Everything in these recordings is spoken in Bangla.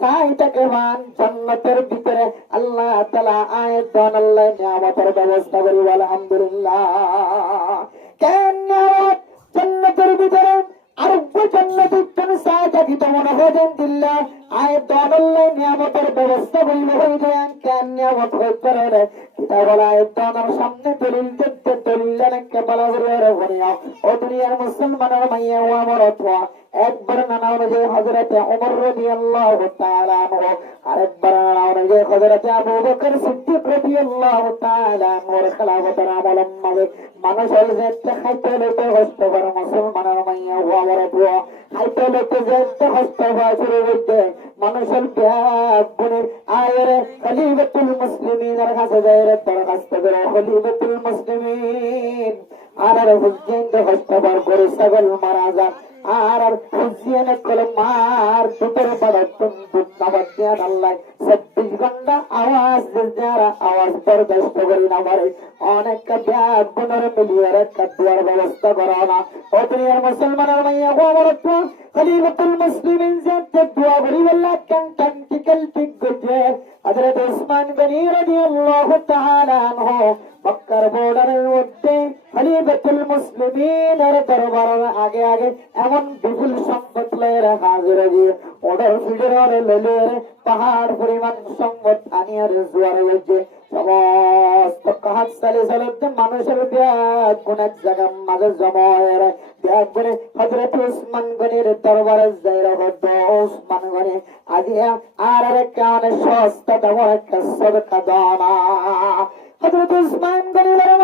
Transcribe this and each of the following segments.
সাইটাকে মান জান্নাতের ভিতরে আল্লাহ তাআলা আয়াতন আল্লাহ নিয়ামতের ব্যবস্থা করি আলহামদুলিল্লাহ। কেন নিয়ামত জান্নাতের ভিতরে আরব্য জান্নাতের জন্য সাইটা কি তো মনে হয় দিল্লাহ আয়াতন আল্লাহ নিয়ামতের ব্যবস্থা করলে হয়ে যায়। কেন নিয়ামত হয়ে করে কিতাব আয়াতন সামনে দলিল দেখতে দলিল কে বলা করে বলিয়া ও দুনিয়ার মুসলমানের মাইয়া ও আমার অথবা একবার নানা অনুযায়ী হযরত ওমর রাদিয়াল্লাহু তাআলা আনহু আরেকবার নানা অনুযায়ী হযরত আবু বকর সিদ্দিক রাদিয়াল্লাহু তাআলা আনহুর খেলাফতের আমলের মাঝে মানুষের যে খাইতে লইতে কষ্ট করে মুসলমানের মাইয়া ও আমার অথবা খাইতে লইতে যে কষ্ট হয় শুরু হইতে মানুষের ব্যাগ গুণের আয়ের খলিফাতুল মুসলিমিনের কাছে যায় দরখাস্ত করে খলিফাতুল মুসলিমিন আর হুজেন কষ্ট করে ছাগল মারা যায় আর হুসেন কল মার দুপুর বড় দুধ নাবাদ দেন আল্লাহ 26 ঘন্টা আওয়াজ যারা আওয়াজ বরদাস্ত করি না পারে অনেক ব্যাগ গুণের মিলিয়ে একটা দুয়ার ব্যবস্থা করা না ও দুনিয়ার মুসলমানের মাইয়া গো আমার তো খলিফাতুল মুসলিমিন যে দোয়া করি আল্লাহ কান টিকল ঠিক গজে হযরত উসমান গনি রাদিয়াল্লাহু তাআলা আনহু মক্কার বর্ডারের মধ্যে খলিফাতুল মুসলিমিনের দরবারের আগে আগে এমন বিপুল সম্পদ লয়ে হাজির দিয়ে অর্ডার ফিডার লেলের পাহাড় পরিমাণ সম্পদ আনিয়ার জোয়ারে হচ্ছে সমস্ত কাহাত সালে সালেতে মানুষের ব্যাগ কোন এক জায়গার মাঝে জমা হয়ে ব্যাগ করে হযরত উসমান গনির দরবারে যাই রহত উসমান গনি আজিয়া আর এক কানে সস্তা দেওয়ার একটা সদকা দানা হযরত উসমান গনি বলেন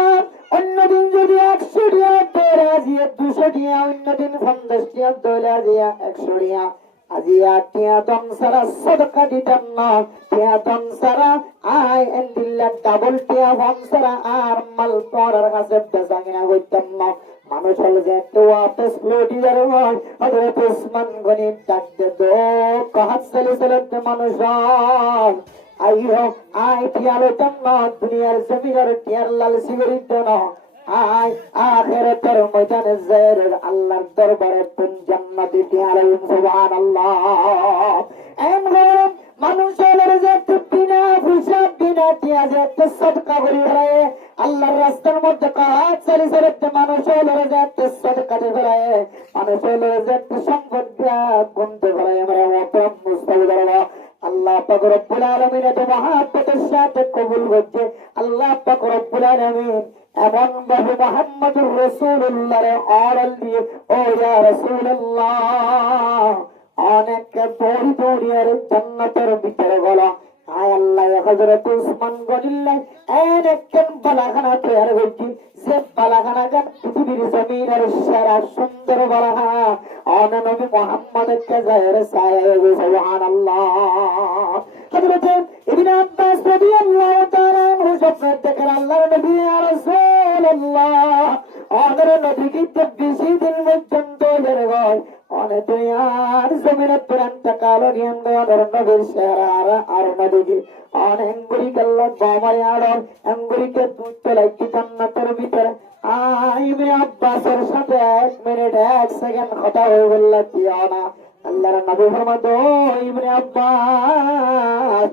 অন্যদিন যদি 100 টাকা দৌড়ে আজিয়া 200 টাকা অন্যদিন 50 টাকা দৌড়ে আজিয়া 100 টাকা আজিয়া টিয়া দম সারা সদকা দিতাম না টিয়া দম সারা আই এন্ডিল্লা ডাবল টিয়া দম সারা আর মাল পরার কাছে বেচা কিনা করতাম না মানুষ হল যে একটু ওয়াপস লুটি যার হয় হযরত উসমান গনি ডাক দে দো কাহাত সালে সালে মানুষ আইও আই টিয়া লইতাম না দুনিয়ার জমিনের টিয়ার লাল সিগারেট না আই আখিরাতের ময়দানে যায়ের আল্লাহর দরবারে তুম জান্নাতি টিয়ার সুবহানাল্লাহ এম গরম মানুষের যে বিনা হিসাব বিনা টিয়া যে সদকা করি হয় আল্লাহর রাস্তার মধ্যে কাজ চালি চলতে মানুষের যে সদকা করে হয় মানুষের যে সম্পদ গুনতে হয় আমরা অপরাধ মুস্তাফিদরা আল্লাহ পাক রব্বুল আলামিন এত মহব্বতের সাথে কবুল করছে আল্লাহ পাক রব্বুল আলামিন এমন ভাবে মুহাম্মদুর রাসূলুল্লাহর অরল দিয়ে ও ইয়া রাসূলুল্লাহ অনেক বড় বড়িয়ার জান্নাতের ভিতরে গলা আয় আল্লাহ হযরত উসমান গনিল্লাহ এনেকেন বালাখানা তৈরি হয়েছে যে বালাখানা গান পৃথিবীর জমিনের সেরা সুন্দর বালাখানা নবী মুহাম্মদকে জাহের সাহেব সুবহানাল্লাহ হযরত ইবনে আব্বাস রাদিয়াল্লাহু তাআলা আনহু স্বপ্নে দেখেন আল্লাহর নবী ইয়া রাসূলুল্লাহ আমাদের নবীকে 24 দিন পর্যন্ত জেরে গয় অনেক দুনিয়ার জমিনে পুরানটা কালো নিয়ম দেওয়ার নবীর চেহারা আর নবীকে অনেক গুলি গেল্লা বামারি আড়ল এমগুলিকে তুলতে লাগছে জান্নাতের ভিতরে ইবনে আব্বাসের সাথে 1 মিনিট 1 সেকেন্ড কথা হয়ে গেল কিয়া না আল্লাহর নবী ফরমাতো ইবনে আব্বাস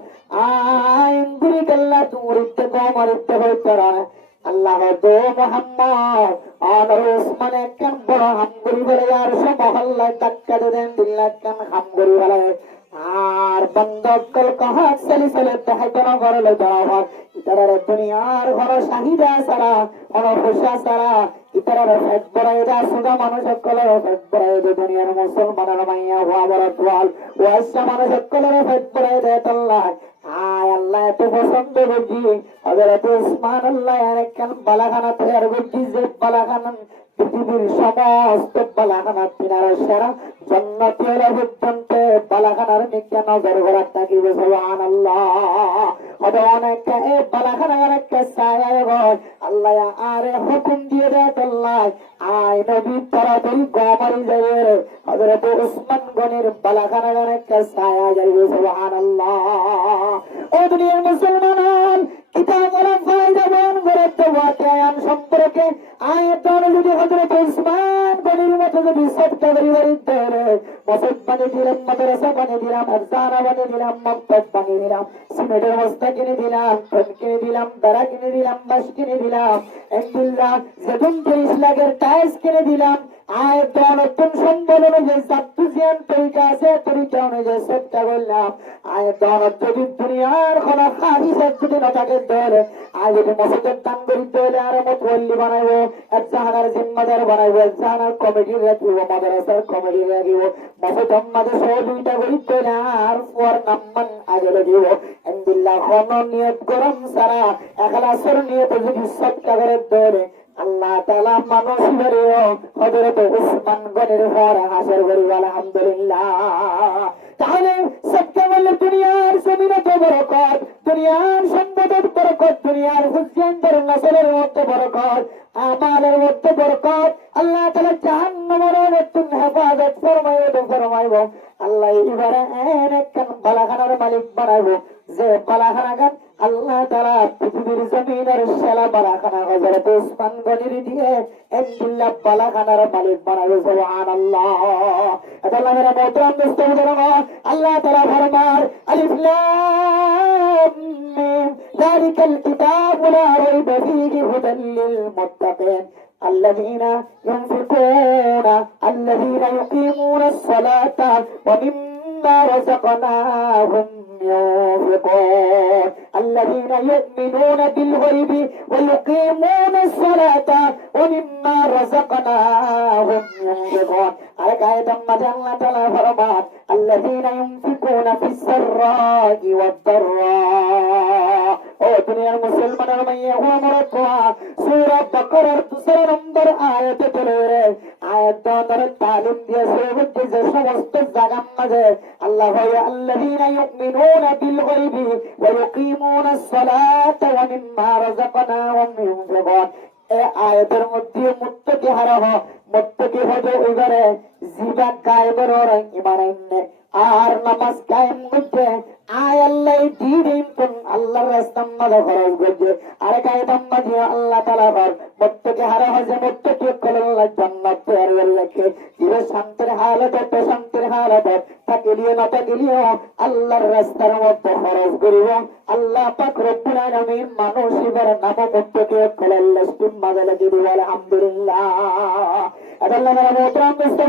এমগুলি গেল্লা তুমরিতে বামারিতে হইতে রায় আল্লাহ দো মুহাম্মদ আর উসমান একখান বড় হামগুড়ি বলে আর সব মহল্লায় ধাক্কা দেন দিল্লাখান হামগুড়ি বলে আর বন্ধকল কাহাত সালি সালে দেখাইতে না করলে দেওয়া ইতারার দুনিয়ার ঘর শাহিদা সারা অনফসা সারা ইতারার ফেট বড়াই দা সুদা মানুষ সকলের ফেট বড়াই দে দুনিয়ার মুসলমানের মাইয়া হওয়া বড় তোয়াল ওয়াসা মানুষ সকলের ফেট বড়াই দে আল্লাহ আয় আল্লাহ এত পছন্দ করছি হযরত উসমান আল্লাহ একখান বালাখানা তৈরি করছি যে বালাখানা পৃথিবীর সমস্ত বালাখানা কিনারে সেরা জান্নাতি হলো পর্যন্ত বালাখানার নিকে নজর করার থাকিবে সুবহানাল্লাহ অত অনেক এই বালাখানার একটা ছায়া গয় আল্লাহ আরে হুকুম দিয়ে দেয় আল্লাহ আয় নবী তাড়াতাড়ি গমারি যাবে হযরত উসমান গনির বালাখানার একটা ছায়া যাবে সুবহানাল্লাহ ও দুনিয়ার মুসলমান কিতাব ওরা ফায়দা বয়ান করে তো ওয়াকিয়ান সম্পর্কে আয়াতন যদি হযরত উসমান গনির মতো যদি সদকা করি ধরে মসজিদ বানিয়ে দিলাম, মাদ্রাসা বানিয়ে দিলাম, আফজানা বানিয়ে দিলাম, মক্তব বানিয়ে দিলাম, সিমেন্টের বস্তা কিনে দিলাম, ট্রেন কিনে দিলাম, দাঁড়া কিনে দিলাম, বাস কিনে দিলাম, আলহামদুলিল্লাহ যেমন 30 লাখের টাইলস কিনে দিলাম, আয়াতন নতুন সম্বল অনুযায়ী সাবতুজিয়ান তরিকা আছে তরিকা অনুযায়ী সদকা করলাম। আয়াতন যদি দুনিয়ার কোনো খাহিসের যদি না থাকে ধরে আজ যদি মসজিদের দান করি ধরে আর মতওয়াল্লি বানাইবো, একজাহানার জিম্মাদার বানাইবো, একজাহানার কমিটি রাখিব, মাদ্রাসার কমিটি রাখিব, মসজিদ মাঝে সহযোগিতা করি ধরে আর পর নাম্মান আগে লাগিব। আলহামদুলিল্লাহ কোনো নিয়ত গরম সারা এখলাসের নিয়ত যদি সদকা করে ধরে আল্লাহ তাআলা মানুষ বেরিয়ে হযরত উসমান গনির ঘর হাসর করি আলহামদুলিল্লাহ। তাহলে সদকা বললে দুনিয়ার জমিনে তো বরকত, দুনিয়ার সম্পদের বরকত, দুনিয়ার হুসেনদের নসলের মধ্যে বরকত, আমালের মধ্যে বরকত, আল্লাহ তাআলা জাহান্নামের মধ্যে হেফাজত ফরমাইব। আল্লাহ এবারে একখান বালাখানার মালিক বানাইব, যে বালাখানাগান আল্লাহ তাআলা পৃথিবীর জমিনের সেরা বালাখানা হযরত উসমান গনির দিয়ে আলহামদুলিল্লাহ বালাখানার মালিক বানাইব। সুবহানাল্লাহ। আল্লাহ মেরা মোহতরম দোস্ত আল্লাহ তাআলা ফরমান আলিফ লাম মিম যালিকাল কিতাবু লা রাইবা ফীহি হুদাল লিল মুত্তাকিন الذين يقيمون الصلاة ومما رزقناهم ينفقون الذين يؤمنون بالغيب ويقيمون الصلاة ومما رزقناهم ينفقون عليك آية الله تعالى فرمان الذين ينفقون في السراء والضراء ও দুনিয়ার মুসলমানের মাইয়া ও আমার কোয়া সূরা বাকারার 2 নম্বর আয়াতে চলে আয়াত দ্বারা তালিম দিয়েছে যে সমস্ত জায়গার মাঝে আল্লাহ হয় আল্লাযীনা ইউমিনুনা বিল গায়বি ওয়া ইউকিমুনাস সালাতা ওয়া মিম্মা রাযাকনাহুম ইউনফিকুন। এই আয়াতের মধ্যে মুত্তাকি হারাহ মুত্তাকি হলো এবারে জিবা কায়েমের ওর ঈমান আর নামাজ কায়েম করতে আয় আল্লাহ দিন কোন আল্লাহর রাস্তা মাঝে খরচ করছে আরে কায়েম মাঝে আল্লাহ তাআলা ঘর মুত্তাকি হারা হযে মুত্তাকি আল্লাহ জান্নাত তৈরি রাখে যে শান্তির হালত তো শান্তির হালত তাকিলিয়ে না তাকিলিয়ে আল্লাহর রাস্তার মধ্যে খরচ করিব। আল্লাহ পাক রব্বুল আলামিন মানুষের নাম মুত্তাকি আল্লাহ স্টিম মাঝে লাগিয়ে দিবেন আলহামদুলিল্লাহ। আল্লাহ মেরা মোহতরম দোস্ত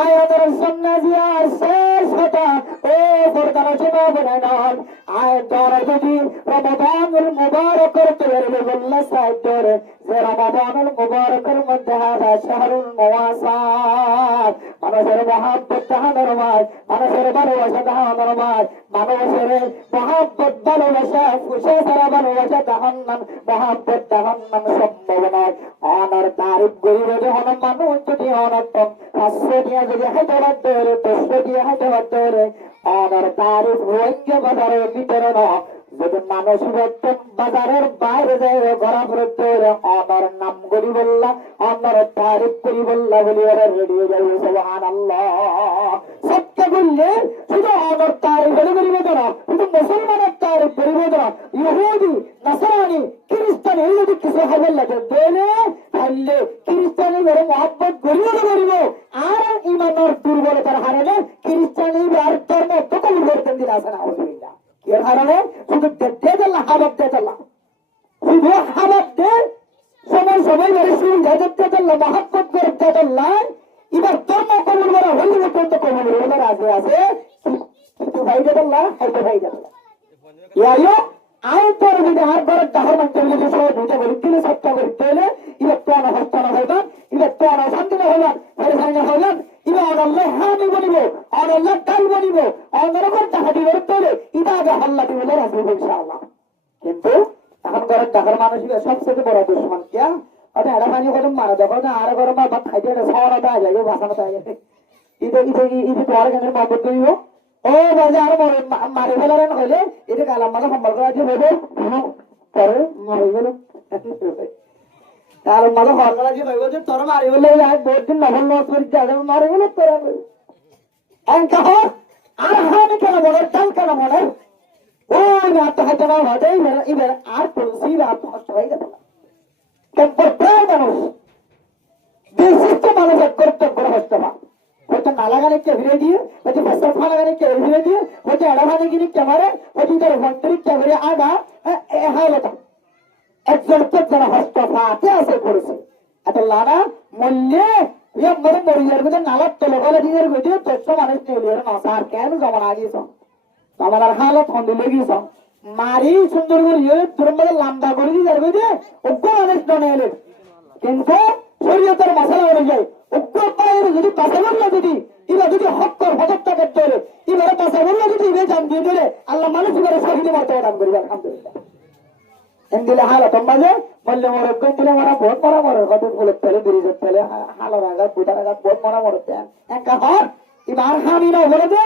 আয়াতের সামনে দিয়া শেষ কথা ও ফরদানা জমা বানান আয়াত দ্বারা যদি রমাদানুল মুবারকের তৈরি বললা সাইদর যে রমাদানুল মুবারকের মধ্যে হাদা শাহরুল মুওয়াসাত মানুষের মহব্বত জাহানের মাঝ মানুষের ভালোবাসা জাহানের মাঝ মানুষের মহব্বত ভালোবাসা খুশি সারা ভালোবাসা জাহান্নাম মহব্বত জাহান্নাম সম্ভব নয়। অনার তারিফ গরিব যখন মানুষ যদি অনর্থম 500 দিয়ে যদি হায়দ্রাবাদ ধরে 200 দিয়ে হায়দ্রাবাদ ধরে অনার তারিফ রোহিঙ্গা বাজারের ভিতরে ন যদি মানুষ বাজারের বাইরে যায় ঘোরাঘুরি ধরে অনার নাম করি বললা অনার তারিফ করি বললা বলি ওরা রেডিও যাবে। সুবহানাল্লাহ। সত্যি বললে শুধু অনার তারিফ করিব না, শুধু মুসলমানের তারিফ করিব না, ইহুদি নাসারানি খ্রিস্টান এই যদি কিছু খবর লাগে দিলে তাহলে খ্রিস্টানি বড় মহব্বত করিব আর ইমানের দুর্বলতার হারালে খ্রিস্টানি আর ধর্ম তো কবুল করতেন দিন আসেন আলহামদুলিল্লাহ। এর কারণে শুধু হাবাব দে শুধু হাবাব দে সময় বেড়ে শুরু মহাব্বত করে এবার ধর্ম কবুল করা হইলে পর্যন্ত কবুল হইলে আছে কিন্তু ভাই দেল্লাহ হাইতে ভাই দেল্লাহ ইয়াইও আইতর যদি হাত ধরে তাহার মধ্যে যদি সব দুটো বলিতে সত্য করতে হলে ইলেকট্রন হস্তানা হইলাম ইলেকট্রন শান্তি না হইলাম পরেশানি হইলাম ইবা আল্লাহ হামি বলিব আর আল্লাহ কাল বলিব অনরকম তাহাদি করতে হলে ইবা আগে আল্লাহ দিব রাসূল ইনশাআল্লাহ। কিন্তু এখন ঘরের টাকার মানুষের সবচেয়ে বড় দুশমন কিয়া আরে এরা পানি কদম মারা দেখো না আর ঘরে মা ভাত খাইতে সরা দেয় যায় বাসানো দেয় ইদে তো আর কেন মহব্বত করিব ও বাজে আর মারি ফেলারেন হইলে এটা কালাম মাঝে সম্পর্ক আছে হইব পরে মারি গেল কালাম মাঝে সম্পর্ক আছে হইব যে তোর মারি বলে বহুত দিন নভল নস করে যাবে মারি গেল তোরা এনকা হ আর হানি কেন বলে টাল কেন বলে ওই রাত হাতে না হতে এবার আর তুলসি রাত কষ্ট হয়ে গেল কিন্তু প্রায় মানুষ বিশিষ্ট মানুষ এক করতে করে হচ্ছে না, হয়তো নালাগানে কে ভিড়ে দিয়ে, হয়তো ফসল ফালাগানে কে ভিড়ে দিয়ে, হয়তো এড়াভানে গিয়ে ক্যামেরা, হয়তো তার ভন্ডারি ক্যামেরা আনা হলো একজনকে যারা হস্তফাতে আসে করেছে এত লানা মূল্যে মানে মরিয়ার মধ্যে নালার তলে বলে দিনের গিয়ে দেড়শো মানুষ নিয়ে নসার কেন জমান আগিয়েছ আমার হালত হন্দি লেগেছ মারি সুন্দর করে তোর মধ্যে লাম্বা করে দিয়ে যাবে যে অজ্ঞ মানুষ ডনে এলে কিন্তু শরীয়তের মশলা অনুযায়ী অজ্ঞ পায়ের যদি পাশে বললো যদি এবার যদি হক কর হজরটা করতে হলে এবারে পাশে বললো যদি এবার জান দিয়ে দিলে আল্লাহ মানুষ এবারে শহীদ মর্তবা দান করবে আলহামদুলিল্লাহ দিলে হালত মাঝে বললে মরে দিলে মরা বহুত মরা মরে কত ফুলের তেলে ব্রিজের তেলে হালোর আঘাত বুটার আঘাত বহুত মরা মরে একা হর এবার হামি না বলে দে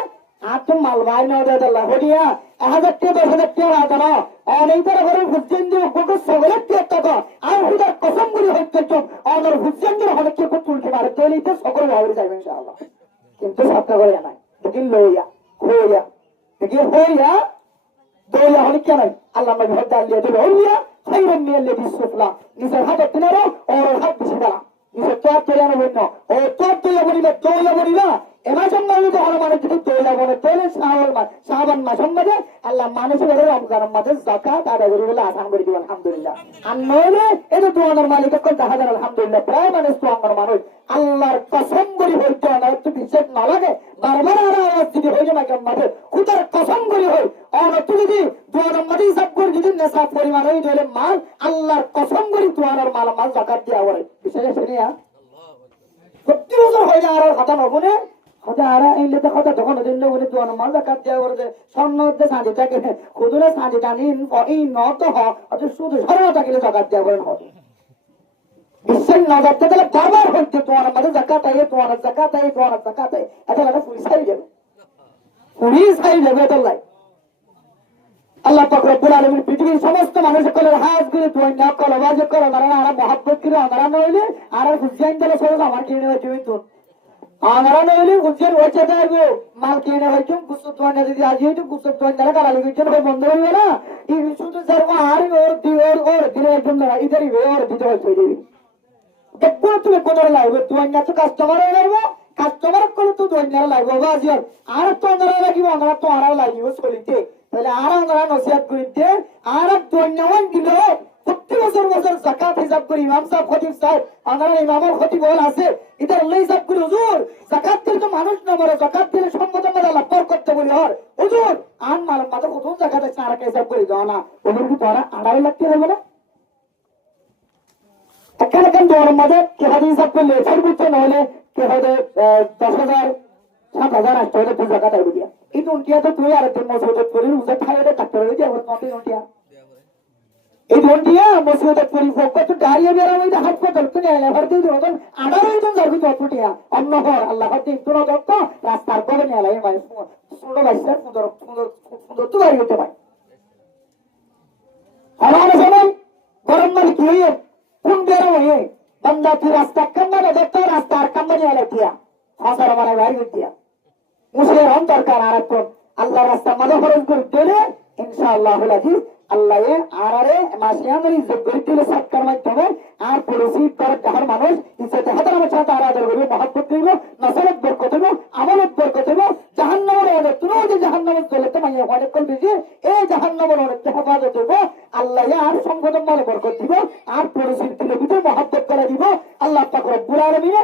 আর তো মাল ভাই না দেয় হরিয়া 1000 টাকা 10,000 টাকা রাখা না আর এই তারা ঘরে হুজ্জেন দিয়ে গোটো সগলের টাকা আর হুদার কসম করে হচ্ছে আমার হুজ্জেন দিয়ে অনেক কেউ তুলতে পারে তৈরিতে সকল ভাবে যাবে ইনশাআল্লাহ কিন্তু সবটা করে নাই দেখি লইয়া হইয়া দেখি হইয়া দৌলা হলে কেন আল্লাহ নবী হত্যা দিয়ে দেবে হইয়া খাইরাম মিয়াল্লি বিসুফলা নিজের হাতে তিনারো ওর হাত বেশি দাঁড়া নিজের তোর তৈরি আনবেন না ও তোর তৈরি বলিবে দৌলা বলিবা এমাজন নবী তো হলো মানে যদি দৌলা বলে তৈরি শাহবান মাসের মধ্যে আল্লাহ মানুষের রমজানের মধ্যে যাকাত আদায় করে বলে আসান করে দিবেন আলহামদুলিল্লাহ আর নইলে এই যে তোমাদের মালিক এখন দেখা যায় আলহামদুলিল্লাহ প্রায় মানুষ তো আমার মানুষ আল্লাহর কসম করে হইতে না একটু বিশ্বাস না লাগে বারবার আওয়াজ দিতে হয়ে যাবে কেমন মাঝে খুদার কসম করে হয় অনর্থ যদি তোমাদের মাঝে হিসাব করে যদি নেশা পরিমাণ হয়ে গেলে মাল আল্লাহর কসম করে তোমার মাল মাল জাকাত দেওয়া হয় বিশ্বাস শুনিয়া 70 বছর হয়ে যায় আর কথা নবনে হজারা এইলে তো কথা তখন দিলে বলে তোমার মাল জাকাত দেওয়া করে স্বর্ণতে সাঁজি থাকে খুদুরে সাঁজি টানিন এই নত হয় শুধু সর্বতা গেলে জাকাত দেওয়া করেন হবে বিশ্বের নজরতে তাহলে বারবার হচ্ছে তোমার মাঝে জাকাত আইয়ে তোমার জাকাত আইয়ে তোমার জাকাত আইয়ে এটা লাগে পুলিশ হাই যাবে পুলিশ হাই যাবে এটা লাই আল্লাহ পাক রব্বুল আলামিন পৃথিবীর সমস্ত মানুষের কলের হাত গুলি তুই না কল বাজে করো না আর মহব্বত করে আনারা নইলে আর হুজেন দিলে সব আমার কিনে হচ্ছে কিন্তু আনারা নইলে হুজেন হচ্ছে যাইবো মাল কিনে হচ্ছে গুসু তুই না যদি আজ হইতো গুসু তুই না গালি গিয়েছেন ভাই বন্ধ হইবে না এই শুধু স্যার আর ওর দিলে একদম না ইধারই ওর দিতে হচ্ছে দেখবো তুমি কোথায় লাগবে তুই না তো কাস্টমার লাগবে কাস্টমার করে তো দৈন্যারা লাগবে বাজি আর তো অন্যরা লাগিব আমরা তো আরাও লাগিব চলিতে তাহলে আর আমরা নসিহত করিতে আর দৈন্যাওয়ান দিল 70 বছর যাকাত হিসাব করে ইমাম সাহেব খতিব সাহেব আমরা ইমামের খতিব বল আছে এটা আল্লাহ হিসাব করে হুজুর যাকাত দিলে তো মানুষ না মরে যাকাত দিলে সম্পদের মধ্যে আল্লাহ করতে বলি আর হুজুর আন মাল মাথা কত যাকাত আছে আর হিসাব করে দাও না ওদের কি তোরা 2.5 লাখ টাকা হবে না এখানে কেন তোমার মাঝে কে হাতে হিসাব করলে সর্বোচ্চ নহলে কে হয়তো 10,000 7,000 আসতে হলে তুই জায়গা থাকবে দিয়া এই দুটিয়া তো তুই আরেকদিন মসজিদত করি উজে খাইলে ডাক্তার হয়ে যাবে তোমাকে দুটিয়া এই দুটিয়া মসজিদত করি ফোকাস দাঁড়িয়ে বেরাম এই হাসপাতাল তুই এলে ভর্তি দিও তখন আনারই তো যাবি তো দুটিয়া অন্য ঘর আল্লাহ হাতে তুই দত্ত রাস্তার করে নিয়ে এলাই ভাই সুন্দর বাচ্চা সুন্দর তো গাড়ি হতে পারে আমার সময় গরম মানে কি হয়ে কোন বেরো হয়ে बंदा की रास्ता कम्मा में देखता है रास्ता कम्मा नहीं अलग किया हौसला हमारे भाई भी किया मुझे हम दरकार आ रहा अल्लाह रास्ता मदद फरोज कर देले इंशाअल्लाह अजीज अल्लाह ये आरारे मासियामरी जगरितिले सत्कार माध्यमे আর পড়োশি তার যাহার মানুষ ইচ্ছাতে হাতারামের সাথে আরাধনা করবে মহব্বত করবে নসরত বরকত হবে আমলত বরকত হবে জাহান্নামের অনেক তুনো যে জাহান্নামের চলেতে মাইয়া অনেক করবে যে এই জাহান্নামের অনেক হেফাজত হইব আল্লাহ আর সংগঠন মানে বরকত দিব আর পড়োশির দিলে ভিতরে মহব্বত করে দিব আল্লাহ পাক রব্বুল আলামিন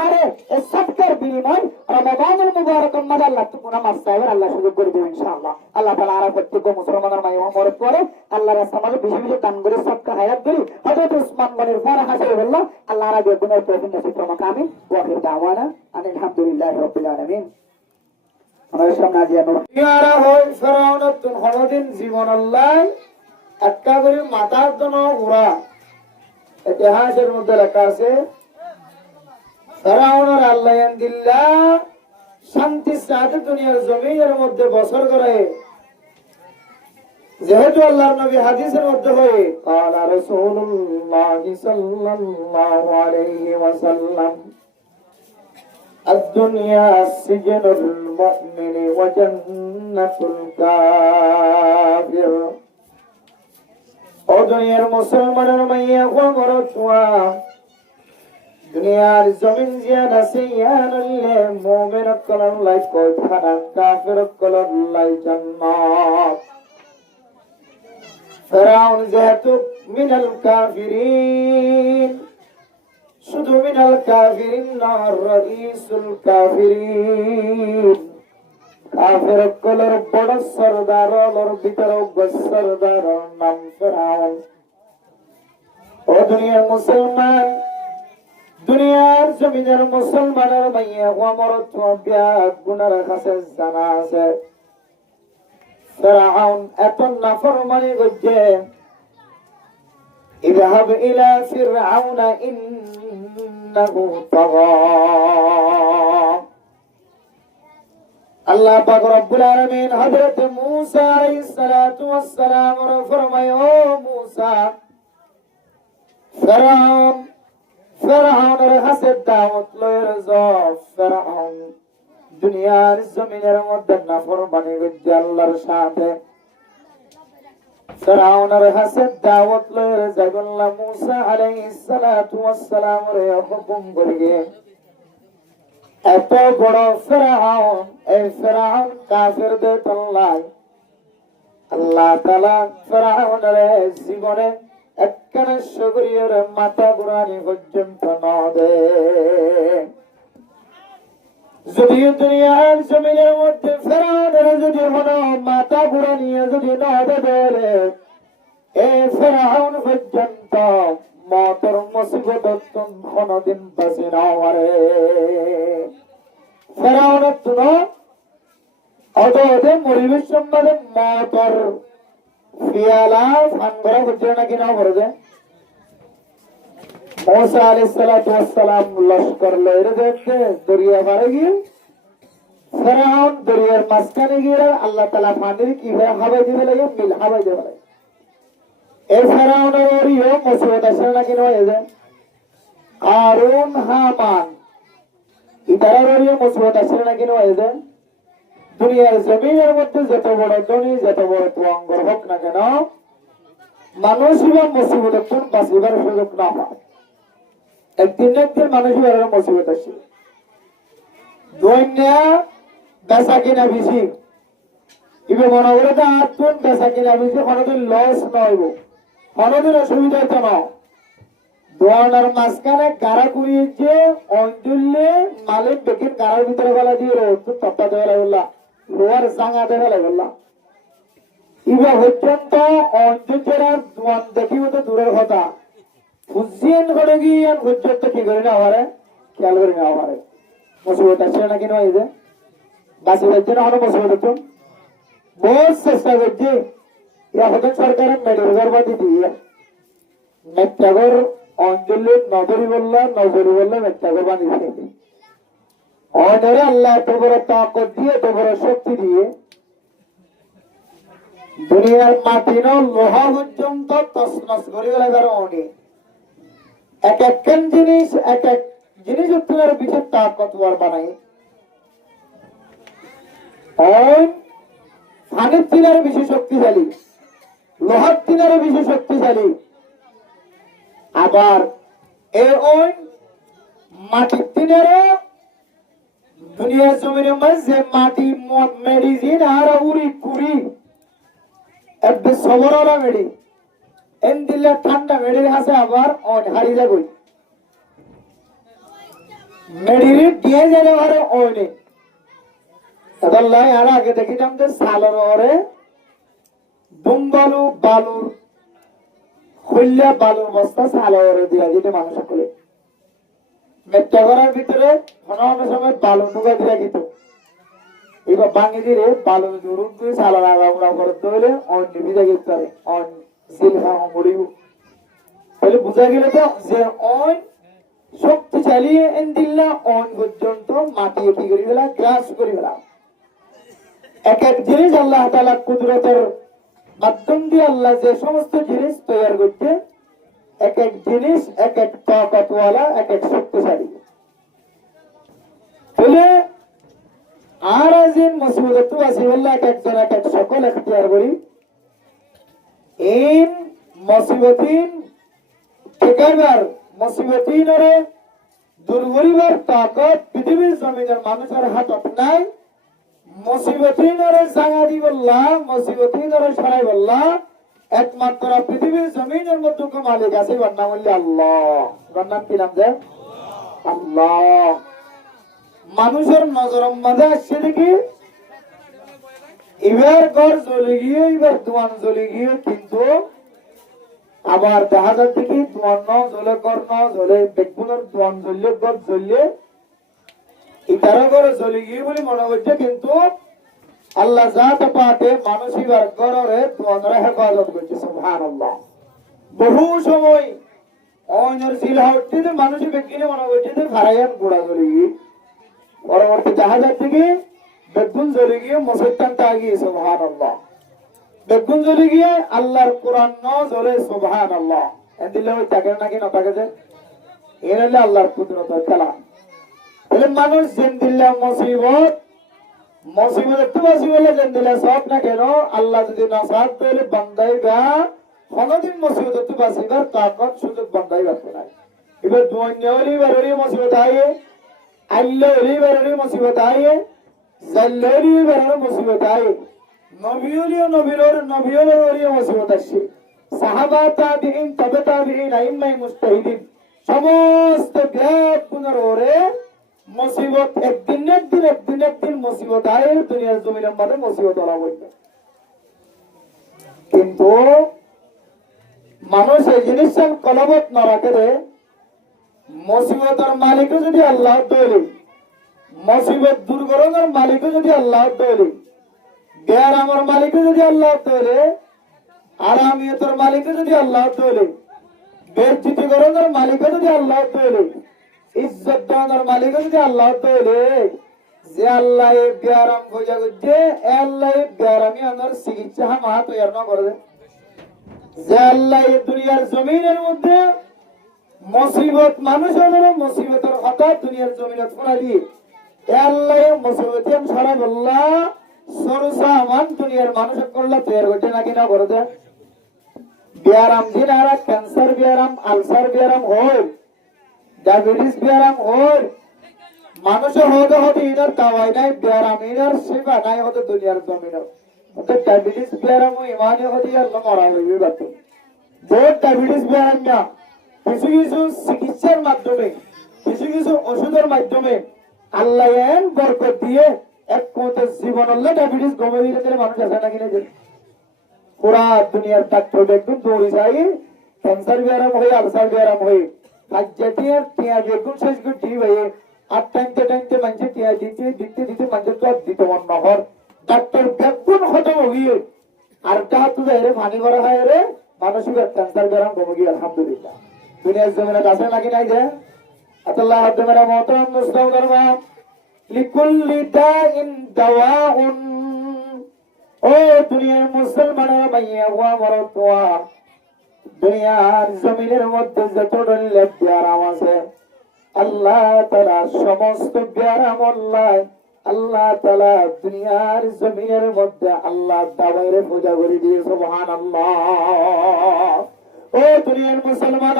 আর এই সৎকার বিনিময় রমাদানুল মুবারকের মধ্যে আল্লাহ তুকুনা মাসসাইবের আল্লাহ সুযোগ করে দেবে ইনশাআল্লাহ আল্লাহ তাআলা আর প্রত্যেক মুসলমানের মাইয়া মরদ করে আল্লাহর রাস্তায় আমাদের বেশি বেশি দান করে সৎকার হায়াত করি হযরত উসমান গনির فرح حسب الله الله رب يكون التوفيق نصيب مقامي واخر دعوانا ان الحمد لله رب العالمين আমাদের সামনে আজ ইয়ারা হয় ফেরাউনের ক্ষমতাধীন জীবন আল্লাহ একটা করে মাথার জন্য উড়া ইতিহাসের মধ্যে লেখা আছে ফেরাউনের আল্লাহ দিল্লাহ শান্তি সাথে দুনিয়ার জমিনের মধ্যে বছর করে যেহেতু আল্লাহর নবী হাদিসের মধ্যে হয় قال رسول الله صلى الله عليه وسلم الدنيا سجن المؤمن وجنة الكافر ও দুনিয়ার মুসলমানের মাইয়া খবর তোয়া দুনিয়ার জমিন জিয়ান আছে ইয়ানলে মুমিন কলম লাই কোথানা কাফির কলম লাই জান্নাত ফিরাউন যেহেতু মিনাল কাফিরিন শুধু মিনাল কাফিরিন না রাইসুল কাফিরিন কাফির কলর বড় সরদার ওর ভিতরে সরদার নাম ফিরাউন ও দুনিয়ার মুসলমান দুনিয়ার জমিনের মুসলমানের মাইয়া ওমরত বিয়া গুনার কাছে জানা আছে ফিরাউন এত নাফরমানি করছে ইযহাব ইলা ফিরআউন ইন্নাহু তাগা আল্লাহ পাক রব্বুল আলামিন হযরত মূসা আলাইহিস সালাতু ওয়াস সালাম এর ফরমায় ও মূসা ফিরআউনের কাছে দাওয়াত লয়ের যাও ফিরআউন দুনিয়ার জমিনের মধ্যে নাফরমানি করছে আল্লাহর সাথে ফিরআউনের কাছে দাওয়াত লয়ের যাগল্লা মূসা আলাইহিস সালাতু ওয়াস সালাম এর হুকুম করিয়ে এত বড় ফিরআউন এই ফিরআউন কাফিরদের তল্লায় আল্লাহ তাআলা ফিরআউনের জীবনে একখানা শরীরের মাথা ঘুরানি পর্যন্ত না দে যদি দুনিয়ার জমিনের মধ্যে ফিরআউনের যদি হলো মাথা ঘুরানি যদি না দেবে এই ফিরআউন পর্যন্ত মতের মুসিবত কোনদিন বাঁচে না পারে ফিরআউনের তো অদে পরিবেশ সম্বন্ধে মতর ফিয়ালা ফানগরা হচ্ছে নাকি না করে মূসা আলাইহিস সালাতু ওয়াস সালাম লস্কর লইরে দেখতে দরিয়া পারে গিয়ে ফিরআউন দরিয়ার মাঝখানে গিয়ে আল্লাহ তাআলা পানির কিভাবে হাওয়া দিবে লাগে মিল হাওয়া দিবে লাগে এই ফিরআউনের ওরিও মুসিবত আসে নাকি না এজে কারুন হামান ইতার ওরিও মুসিবত আসে নাকি না এজে দুনিয়ার জমিনের মধ্যে যত বড় ধনী যত বড় তুঙ্গর হোক না কেন মানুষ বা মুসিবত কোন বাঁচিবার সুযোগ না হয় একদিন একদিন মানুষের মুসিবত আসে দুনিয়া বেচা কিনা বেশি ইবে মনে করে তো আত্মন বেচা কিনা বেশি কোনোদিন লস নইব কোনোদিন অসুবিধা হতো না দোয়ানার মাঝখানে গাড়া কুড়িয়েছে অঞ্চলে মালিক বেকির গাড়ার ভিতরে গলা দিয়ে রোদ তপ্পা দেওয়া লাগলা লোয়ার জাঙা দেওয়া লাগলা ইবা পর্যন্ত অঞ্চলের দোয়ান দেখি মতো দূরের কথা ফুজিয়ান করে গিয়ে পর্যন্ত কি করে না পারে খেয়াল করে না পারে মুসিবত আসছে নাকি নয় যে বাঁচিবার জন্য হলো মুসিবত একটু বহুত চেষ্টা করছি এখন সরকারের মেডিকেল বাদি দিয়ে মেট্টাগর অঞ্চলে নজরি বললে মেট্টাগর বানিয়েছে অনেরে আল্লাহ এত বড় তাকত দিয়ে এত বড় শক্তি দিয়ে দুনিয়ার মাটি লোহা পর্যন্ত তছনছ করে গেলে তার অনে এক একখান জিনিস এক এক জিনিস উত্তরের বিশেষ তাকত বানাই পানির তিনারে বেশি শক্তিশালী লোহার তিনারে বেশি শক্তিশালী আবার এই ওই মাটির তিনারে দুনিয়ার জমিনের মাঝে মাটি মেডিসিন আর উড়ি কুড়ি একদম সবরওয়ালা মেডি এন দিলে ঠান্ডা মেডির হাসে আবার হারিয়ে যাবই মেডির দিয়ে যাবে আরে ওইনে আর আগে দেখিতাম যে সালের ওরে দুমবালু বালুর খুললে বালুর বস্তা সালের ওরে দিয়া দিতে মানুষ করে মেট্টা করার ভিতরে অন্য সময় বালু নুকা দিয়া দিত এবার ভাঙি দিলে বালু জরুর দিয়ে সালার আগাউড়া করতে হলে অন্য ভিজা গেতে পারে অন সিলভা মরিব তাহলে বোঝা গেল তো যে অন শক্তিশালী এন দিল্লা অন পর্যন্ত মাটি কি করি ফেলা গ্রাস করি ফেলা এক এক জিনিস আল্লাহ তাআলা কুদরতের মাধ্যম দিয়ে আল্লাহ যে সমস্ত জিনিস তৈরি করছে এক এক জিনিস এক এক তাকতওয়ালা এক এক শক্তিশালী তাহলে আর আজিন মুসিবত আছে বললে এক একজন এক এক সকল এখতিয়ার করি এই মুসিবতিন ঠেকাইবার মুসিবতিনরে দূর করিবার তাকত পৃথিবীর জমিনের মানুষের হাতত নাই। মুসিবতিনরে জাগা দিবল্লাহ, মুসিবতিনরে সরাই বললা একমাত্র পৃথিবীর জমিনের মধ্যে মালিক আছে, বন্যা বললে আল্লাহ। বন্যার কি নাম যে আল্লাহ। মানুষের নজর মাঝে আসছে দেখি এবার ঘর জ্বলে গিয়ে, এবার দোয়ান জ্বলে গিয়ে, কিন্তু আবার দেখা যায় দেখি দোয়ান ন জ্বলে, ঘর ন জ্বলে, বেগুনের দোয়ান জ্বললে, ঘর জ্বললে, ইটারও ঘরে জ্বলে গিয়ে বলে মনে হচ্ছে, কিন্তু আল্লাহ জাত পাতে মানুষ এবার ঘরে দোয়ানরা হেফাজত করছে। সুবহানাল্লাহ। বহু সময় অন্যের জিল হচ্ছে যে মানুষ বেগিনে মনে হচ্ছে যে খারাইয়ান গোড়া জ্বলে গিয়ে, পরবর্তী দেখা যাচ্ছে কি বেগুন জ্বলে গিয়ে মুসলমানটা গিয়ে। সুবহানাল্লাহ। বেগুন জ্বলে গিয়ে আল্লাহর কোরআন ন জ্বলে। সুবহানাল্লাহ। এদিলে ওই থাকে নাকি না থাকে যে এর হলে আল্লাহর কুদরত খেলা। তাহলে মানুষ জেন দিল্লা মুসিবত, মুসিবত একটু বাসি বলে জেন দিল্লা সব না কেন, আল্লাহ যদি না সাথ পেলে বান্দাই গা কোনদিন মুসিবত একটু বাসিবার তাকত সুযোগ বান্দাই বাসে নাই। এবার দুনিয়া হলি বারোরি মুসিবত আইয়ে, আল্লাহ হলি বারোরি মুসিবত আইয়ে, জাল্লাহলি বারোরি মুসিবত আইয়ে, নবীলিও নবীর মুসিবত আসছে। সাহাবা তাবিঈন তবে তাবিঈন আইম্মায়ে মুজতাহিদিন সমস্ত গ্যাপ পুনরে মুসিবত একদিন মুসিবত আয়ে দুনিয়ার জমিনের মধ্যে মুসিবত ওলা বলবে। কিন্তু মানুষ এই জিনিসটা কলবত না রাখে রে, মুসিবতের মালিকও যদি আল্লাহ তৈরি, মুসিবত দূর করানোর মালিকও যদি আল্লাহ তৈরি, বেয়ারামের মালিকও যদি আল্লাহ তৈরি, আরামিয়তের মালিকও যদি আল্লাহ তৈরি, বেজ্জিতি করানোর মালিকও যদি আল্লাহ তৈরি, ইজ্জত দেওয়ানোর মালিকও যদি আল্লাহ তৈরি, যে আল্লাহ বেয়ারাম বোঝা করছে, আল্লাহ বেয়ারামি আমার চিকিৎসা মাহা তৈরি না করে, যে আল্লাহ দুনিয়ার জমিনের মধ্যে মুসিবত মানুষের মুসিবতের হঠাৎ দুনিয়ার জমিনে ফোনা দিয়ে আল্লাহ মুসিবত সারা বললা সরসা মান দুনিয়ার মানুষের করলে তৈরি করছে নাকি না করে দেয়। ব্যায়াম দিন আর ক্যান্সার ব্যায়াম, আলসার ব্যায়াম হয়, ডায়াবেটিস ব্যায়াম হয়, মানুষের হতে হতে ইনার দাওয়াই নাই, ব্যায়াম ইনার সেবা নাই হতে দুনিয়ার জমিনে। ডায়াবেটিস ব্যায়াম ইমানে হতে আল্লাহ মরা হইবে বাত বহুত ডায়াবেটিস ব্যায়াম না কিছু কিছু চিকিৎসার মাধ্যমে, কিছু কিছু ওষুধের মাধ্যমে আল্লাহ এন বরকত দিয়ে এক মতে জীবন আল্লাহ ডায়াবেটিস কমে দিলে মানুষ আছে নাকি না? পুরা দুনিয়ার ডাক্তার দেখুন দৌড়ি যাই ক্যান্সার ব্যায়াম হয়ে, আলসার ব্যায়াম হয়ে, কাজ্জাটিয়ার টিয়া বেগুন শেষ করে ঠিক হয়ে আর টাইমতে মানুষের টিয়া দিতে মানুষের তো দিতে মন নহর ডাক্তার বেগুন খতম হয়ে আর তাহার তো যাই রে ভানি করা হয় রে মানসিক ক্যান্সার ব্যায়াম কমে গিয়ে আলহামদুলিল্লাহ। দুনিয়ার জমিনে আছে নাকি নাই যে আল্লাহ মেরা মোহতরম মুসলিম দরবা লিকুল্লি দাইন দাওয়াউন। ও দুনিয়ার মুসলমানের মাইয়া ওয়া মরতওয়া, দুনিয়ার জমিনের মধ্যে যত ধরনের ব্যায়াম আছে আল্লাহ তাআলা সমস্ত ব্যায়াম আল্লাহ তাআলা দুনিয়ার জমিনের মধ্যে আল্লাহ দাওয়াইরে পূজা করে দিয়ে। সুবহানাল্লাহ। ও দুনিয়ার মুসলমান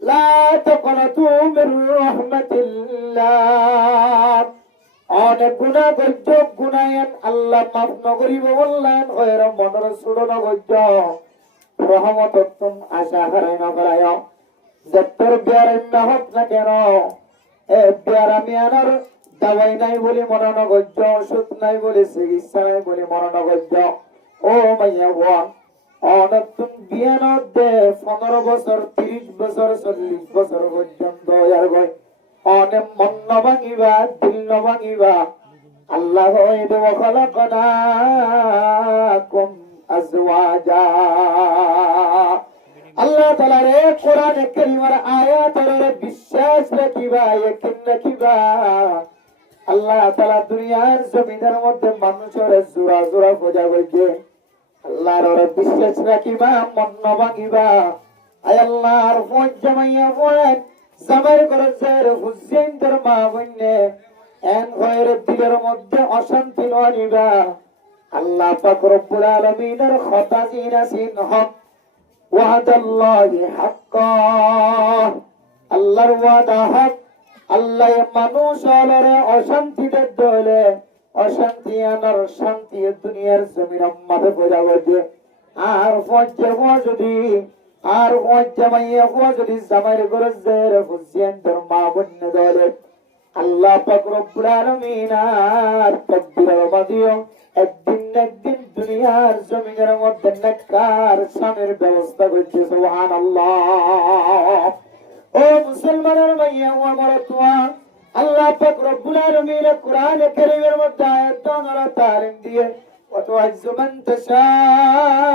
লা তাকনাতু মির রাহমাতিল্লাহ। অনেক গুনাহ করছ, গুনাহেন আল্লাহ মাফ নকরিব বললেন, ওর মনের সুড় নগর্য রহমত তুম আশা হারাই নকরায়। যতর ব্যায়াম না হোক না কেন, এ ব্যায়ামি আনার দাওয়াই নাই বলে মনে নগর্য, ওষুধ নাই বলে চিকিৎসা নাই বলে মনে নগর্য। ও মাইয়া হওয়া অনেক তুমি বিয়ান দে 15 বছর 30 বছর 40 বছর পর্যন্ত অনেক মন ভাঙিবা, দিল ভাঙিবা। আল্লাহ খালাকনাকুম আজওয়াজা। আল্লাহ তাআলা রে কোরআনে কারীমের আয়াতের বিশ্বাস রাখিবা, ইয়াকিন রাখিবা। আল্লাহ তাআলা দুনিয়ার জমিনের মধ্যে মানুষের জোড়া জোড়া পূজা করছে। আল্লাহর বিশ্বাস রাখিবা, মন ভাঙিবা। আয় আল্লাহর ফৌজ জামাইয়া ফৌজ জামাই করেছে হুসেন তোর মা বন্যে এন হয়ের দিলের মধ্যে অশান্তি নিবা। আল্লাহ পাক রব্বুল আলামিনের খতাজিন আসিন হক ওয়াদাল্লাহি হাক্কা, আল্লাহর ওয়াদা হক। আল্লাহ মানুষ হলে অশান্তিতে দলে অশান্তি আনার শান্তি দুনিয়ার জমির মাঝে পড়া গেছে। আর ফজ্জে হওয়া যদি আর ফজ্জে মাইয়া হওয়া যদি জামাইর ঘরে জের হুসেন তোর মা বন্য দলে আল্লাহ পাক রব্বুল আলামিন আর তাকদীরের মাঝেও একদিন একদিন দুনিয়ার জমিনের মধ্যে নেককার স্বামীর ব্যবস্থা করছে। সুবহানাল্লাহ। ও মুসলমানের মাইয়া ও আমার তোয়া, আল্লাহ পাক রব্বুল আলামিন কোরআন কারীমের মধ্যে আয়াত দ্বারা তালিম দিয়ে وتعز من تشاء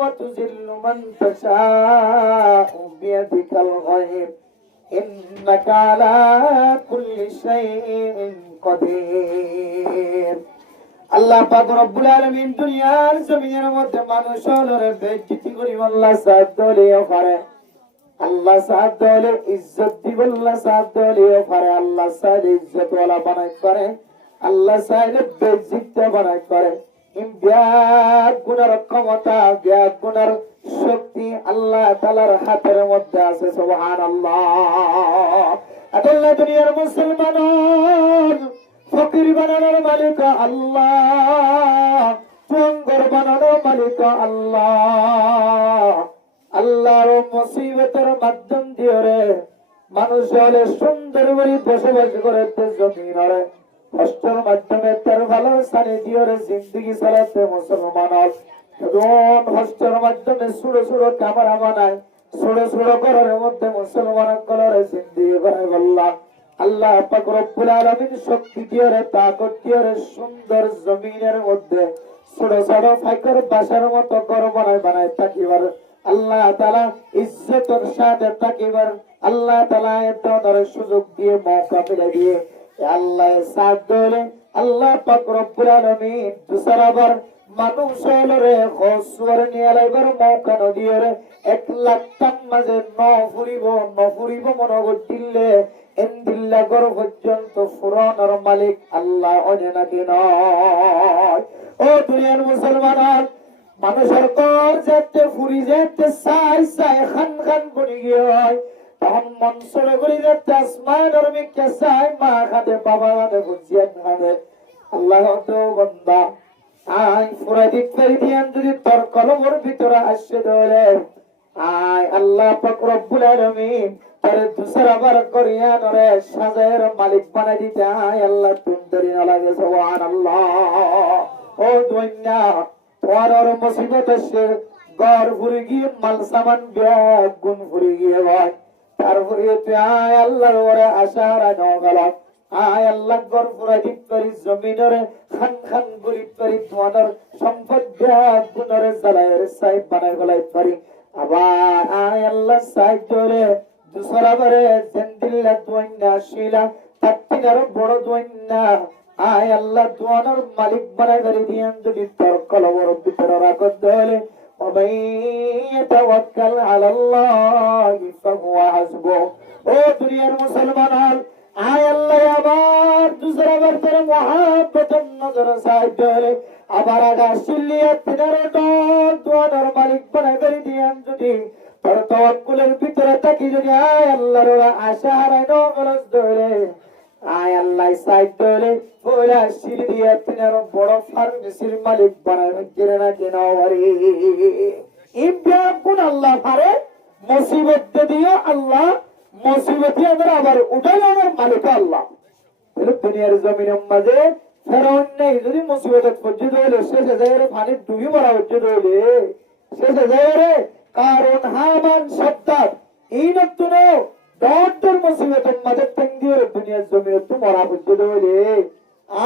وتذل من تشاء بيدك الخير إنك على كل شيء قدير। আল্লাহ পাক রব্বুল আলামিন দুনিয়ার জমিনের মধ্যে মানুষের বেইজ্জতি করি আল্লাহ সাথ দলিও পারে, আল্লাহ সাথ দলে ইজ্জত দিব, আল্লাহ সাথ দলিও পারে, আল্লাহ সাথ ইজ্জত ওয়ালা বানাই পারে, আল্লাহ চাইলে বেইজ্জত বানাই পারে। ব্যাগ গুনার ক্ষমতা, ব্যাগ গুনার শক্তি আল্লাহ তাআলার হাতের মধ্যে আছে। সুবহানাল্লাহ। আল্লাহ দুনিয়ার মুসলমান ফকির বানানোর মালিক আল্লাহ, সুন্দর বানানোর মালিক আল্লাহ। আল্লাহর মুসিবতের মাধ্যম দিয়ে রে মানুষ হলে সুন্দর করে বসবাস করে জমিনে কষ্টের মাধ্যমে তার ভালো স্থানে দিয়ে জিন্দগি চালাতে মুসলমান কষ্টের মাধ্যমে ছোট ছোট ক্যামেরা বানায়, ছোট ছোট ঘরের মধ্যে মুসলমান কলরে জিন্দগি করে বললাম। আল্লাহ পাক রব্বুল আলামিন শক্তি দিয়ে তাকত দিয়ে সুন্দর জমিনের মধ্যে ছোট ছোট ফাইকার বাসার মতো ঘর বানায় থাকিবার আল্লাহ তাআলা ইজ্জতের সাথে থাকিবার আল্লাহ তাআলা এত সুযোগ দিয়ে মৌকা পেলে দিয়ে আল্লাহ সাথ দলে আল্লাহ পাক রব্বুল আলামিন দুসরাবার মানুষ হলরে খসওয়ার নিয়ে লাইবার মৌকা নদিয়ে 1 লাখ টান মাঝে নফুরিব মনোগত দিলে এন্দিল্লা গর পর্যন্ত ফুরানোর মালিক আল্লাহ অনে নাকি নয়। ও দুনিয়ার মুসলমান মানুষের কর যেতে ফুরি যেতে চাই খান খান বনি গিয়ে হয় তখন মন সরে করি যেতে আসমানের মিকে চাই মা খাতে বাবা খাতে বুঝিয়ে খাবে আল্লাহ তো বন্দা আই ফুরাই দিক ফেরি দিয়ান যদি তোর কলমের ভিতরে আসছে ধরে আয় আল্লাহ পাক রব্বুল আলামিন তারে দুসরাবার করিয়া নরে সাজায়ের মালিক বানাই দিতে আয় আল্লাহ তুমতরি না লাগে। সুবহানাল্লাহ। ও দুনিয়া তোমার মুসিবত এসে ঘর ভরে গিয়ে মাল সামান ব্যাগ গুণ ভরে গিয়ে ভাই তারপরে তুই আয় আল্লাহর ওরে আশা হারাই ন গেল আয় আল্লাহ ঘর পুরা দিক করি জমিনের খান খান গরিব করি তোমার সম্পদ ব্যাগ গুণরে জ্বালায়ের সাহেব বানাই গলাই পারি আবার আয় আল্লাহ সাহেব ধরে দুসরাবারে জেন্দিল্লা দুয়াইনা শিলা তাত্তিনার বড় দুয়াইনা আয় আল্লাহ দুয়ানোর মালিক বানাই করে দিয়ান যদি তোর কলবর ভিতরে রাখত দলে ওমাই ইয়াতাওয়াক্কাল আলাল্লাহি ফাহুয়া হাসবুহ। ও দুনিয়ার মুসলমান আয় আল্লাহ আবার দুসরাবার তোর মহাব্বতের নজর সাইড দলে আবার আগাশিলিয়া তিনার দুয়ানোর মালিক বানাই করে দিয়ান যদি তোর তাওয়াক্কুলের ভিতরে থাকি যদি আয় আল্লাহর আশা হারাই ন গলস দলে আয় আল্লাহ সাইড দলে ওরা সিঁড়ি দিয়ে তিনার বড় ফার্মেসির মালিক বানায় গেলে না কেন কোন আল্লাহ পারে মুসিবত দিয়ে আল্লাহ মুসিবত আবার উঠানোর মালিক আল্লাহ। দুনিয়ার জমিনের মাঝে ফেরাউন নেই যদি মুসিবত পর্যন্ত হইলে শেষে যায় পানি ডুবি মরা পর্যন্ত হইলে শেষে যায় কারণ হামান সত্তার এই নতুন দর মুসিবতের মাঝে দিয়ে দুনিয়ার জমিনে তো মরা পর্যন্ত হইলে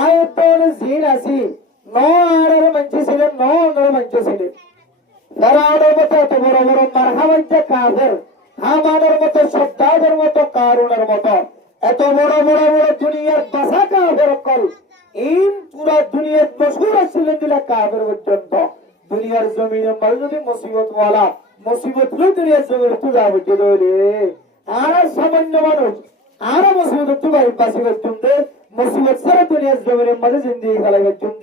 আয়তন জিন আসি নর মানুষ ছিলেন নর মানুষ ছিলেন ফেরাউনের মতো এত বড় বড় মারহাবাঞ্চা কাফের হামানের মতো সত্তাদের মতো কারুনের মতো এত বড় বড় বড় দুনিয়ার বাসা কাফের কল ইন পুরা দুনিয়ার মশহুর ছিলেন দিলা কাফের পর্যন্ত দুনিয়ার জমিনে মাঝে যদি মুসিবত ওয়ালা মুসিবত লই দুনিয়ার জমিনে তুজা পর্যন্ত হইলে আর সামান্য মানুষ আর মুসিবত তুমার বাসি পর্যন্ত মুসিবত সারা দুনিয়ার জমিনের মাঝে জিন্দেগি চালাইবার জন্য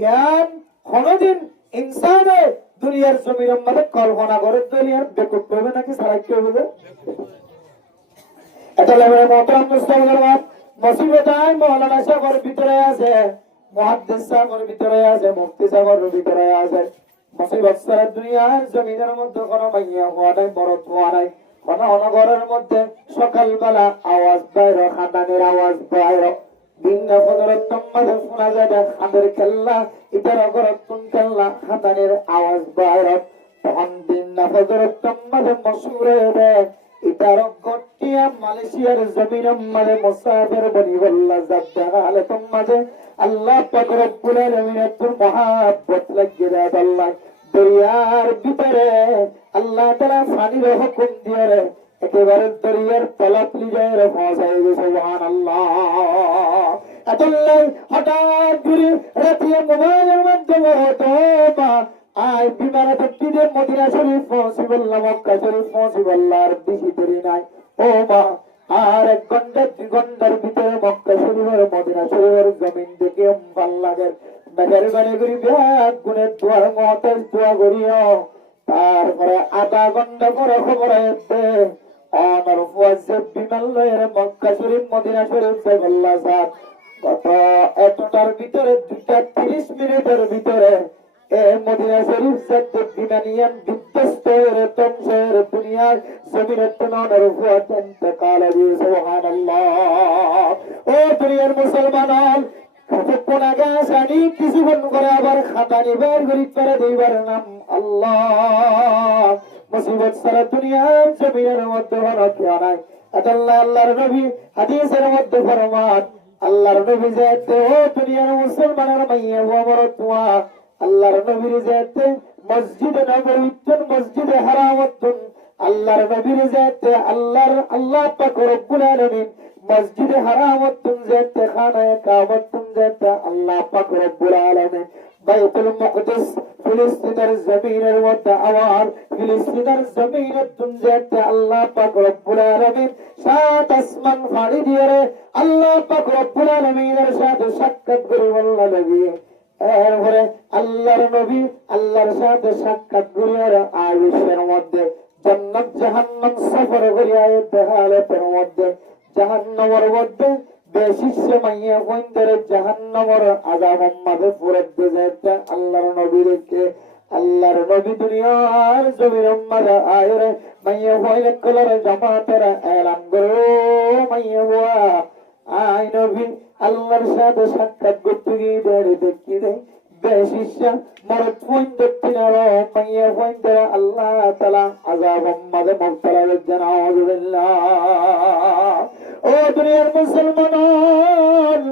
ইয়ান কোনদিন ইনসানে দুনিয়ার জমির মধ্যে কল্পনা করে দুনিয়ার বেকুব হবে নাকি সারা কি হবে এটা লেভেলের মোহতারাম মুস্তাফিজুর মুসিবতায় মৌলানা সাগর ভিতরে আছে মুহাদ্দিস সাগর ভিতরে আছে মুফতি সাগর ভিতরে আছে মুসিবত সারা দুনিয়ার জমিনের মধ্যে কোনো মাইয়া হওয়া নাই বড় হওয়া নাই কোন অনগরের মধ্যে সকালবেলা আওয়াজ বাইরে খান্দানের আওয়াজ বাইরে ভিন্ন ফজরতম মাঝে শোনা যায় খাদের খেল্লা ইতার অগরতম খেল্লা খান্দানের আওয়াজ বাইরে তখন ভিন্ন ফজরতম মাঝে মশুরে দেয় ইতার গটিয়া মালয়েশিয়ার জমিনের মাঝে মুসাফির বনি বল্লা যাচ্ছে হালতম মাঝে আল্লাহ পাক রব্বুল আলামিনের তোর মহব্বত লাগিয়ে দেয় আল্লাহ দরিয়ার ভিতরে আল্লাহ তাআলা পানির হুকুম দিয়ে একেবারে দরিয়ার তলাতলি যায় রে পৌঁছায় গেছে সুবহানাল্লাহ আল্লাহ হঠাৎ করে রাতে মোবাইলের মাধ্যমে তওবা আই বিমানে তক্তিদের মদিনা শরীফ পৌঁছিবল্লাহ মক্কা শরীফ পৌঁছিবল্লাহ আর বেশি দেরি নাই ও মা আর 1 ঘন্টা 2 ঘন্টার ভিতরে মক্কা শরীফের মদিনা শরীফের জমিন দেখে ভাল লাগে মেঘের গানে করি ব্যাগ গুণে দুয়ার মহাতেজ দোয়া করিও তারপরে আধা ঘন্টা পরে খবর আসবে আমার ফুয়াজে বিমান লয়ের মক্কা শরীফ মদিনা শরীফ সাইফুল্লাহ সাহেব গত এতটার ভিতরে 2:30 মিনিটের ভিতরে মদিনা শরীফ সাথে বিমানিয়ান বিধ্বস্ত হয়ে তমসের দুনিয়ার জমিনের তনার উপর ইন্তেকাল দিয়ে সুবহানাল্লাহ ও দুনিয়ার মুসলমান কতক্ষণ আগে আসেনি কিছুক্ষণ করে আবার খাতা নিবার গরিব করে দিবার নাম আল্লাহ মুসিবত সারা দুনিয়ার জমিনের মধ্যে হলো কেউ নাই আল্লাহ আল্লাহর নবী হাদিসের মধ্যে ফরমান আল্লাহর নবী যে ও দুনিয়ার মুসলমানের মাইয়া ও মরতুয়া আল্লাহর নবীর যাতে মসজিদে নববীতুন মসজিদে হারামতুন আল্লাহর নবীর যাতে আল্লাহ পাক রব্বুল আলামিন মসজিদে হারামতুন যাতে খানায়ে কাবাতুন যাতে আল্লাহ পাক রব্বুল আলামিন বাইতুল মুকদ্দাস ফিলিস্তিনের জমিনের মধ্যে আবার ফিলিস্তিনের জমিনের যাতে আল্লাহ পাক রব্বুল আলামিন সাত আসমান ফাড়ি দিয়ে আল্লাহ পাক রব্বুল আলামিনের সাথে সাক্ষাৎ করে আল্লাহ নবী এরপরে আল্লাহর নবী আল্লাহর সাথে সাক্ষাৎ করিয়ার আয়েশের মধ্যে জান্নাত জাহান্নাম সফর করিয়া দেখালের মধ্যে জাহান্নামের মধ্যে বেশি মাইয়া কইন্দারে জাহান্নামের আযাব মাঝে ফুরাত দেতে আল্লাহর নবী রেখে আল্লাহর নবী দুনিয়ার জমির মাঝে আয়রে মাইয়া হইলে কলর জামাতের এলান করো মাইয়া ওয়া আই নবী আল্লাহর সাথে সাক্ষাৎ করতে গিয়ে দেখি দেয় বেশিসা মরত পয়েন্ট দেখছিলাম মাইয়া পয়েন্ট আল্লাহ তাআলা আযাব মাঝে মুবতালা হয়েছেন আউযুবিল্লাহ ও দুনিয়ার মুসলমান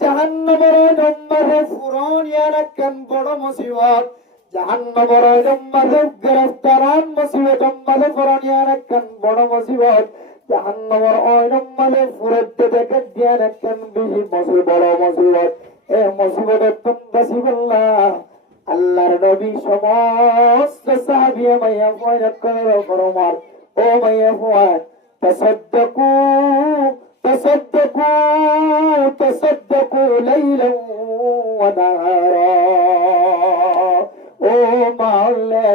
জাহান্নামের নম্বরে ফুরানিয়ার কেন বড় মুসিবত জাহান্নামের নম্বরে গ্রেফতারান মুসিবত নম্বরে ফুরানিয়ার কেন বড় মুসিবত জাহান্নামের ওই নম্বরে ফুরাতে দেখে দিয়া কেন বেশি বড় মুসিবত এ মুসিবতের বাঁচিবল্লাহ আল্লাহর নবী সমস্ত সাহাবিয়া মাইয়া ফয়রাত করে ফরমান ও মাইয়া ফয় তাসাদদাকু তাসাদদাকু তাসাদদাকু লাইলান ওয়া নাহারা ও মাওলা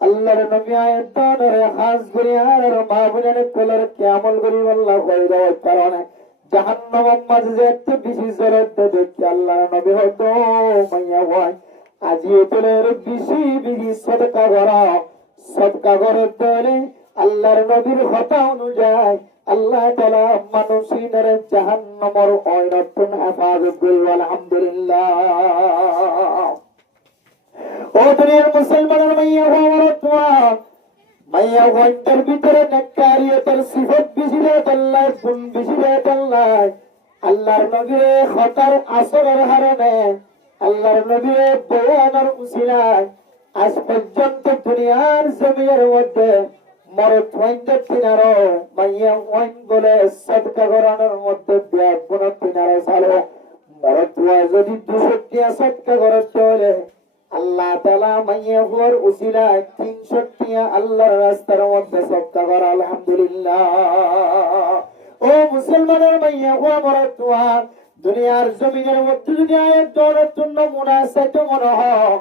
আল্লাহর নবী আয়াতরে খাস করে আর মাহবুবের কলর কিয়ামল করি আল্লাহ কই দেওয়ার কারণে জাহান্নামের মাঝে যেতে বেশি জরত দেখি আল্লাহর নবী হয়তো মাইয়া হয় আজি তোলের বেশি বেশি সদকা করে তোলে আল্লাহর নবীর কথা অনুযায়ী আল্লাহ তাআলা মানুষের জাহান্নামের ওইরকম হেফাজত করবে আলহামদুলিল্লাহ ও দুনিয়ার মুসলমানের মাইয়া হওয়ার মাইয়া ওয়ান্টার ভিতরে নাকারিয়তের সিফত বেশি দেয় আল্লাহ গুণ বেশি দেয় আল্লাহ আল্লাহর নবীর খতার আসরের হারনে আল্লাহর নবীর বয়ানের উসিলায় আজ পর্যন্ত দুনিয়ার জমিনের মধ্যে মরত ওয়ান্টার তিনারো মাইয়া ওয়াইন বলে সদকা করানোর মধ্যে ব্যাগ গুণ তিনারো সালো মরত ওয়া যদি 200 টিয়া সদকা করতে চলে আল্লাহ তাআলা মাইয়া হওয়ার উসিলায় 300 টিয়া আল্লাহর রাস্তার মধ্যে সদকা করা আলহামদুলিল্লাহ ও মুসলমানের মাইয়া হওয়া মরতুয়া দুনিয়ার জমিনের মধ্যে যদি আয়াত দৌলত নমুনা সেটা মনে হয়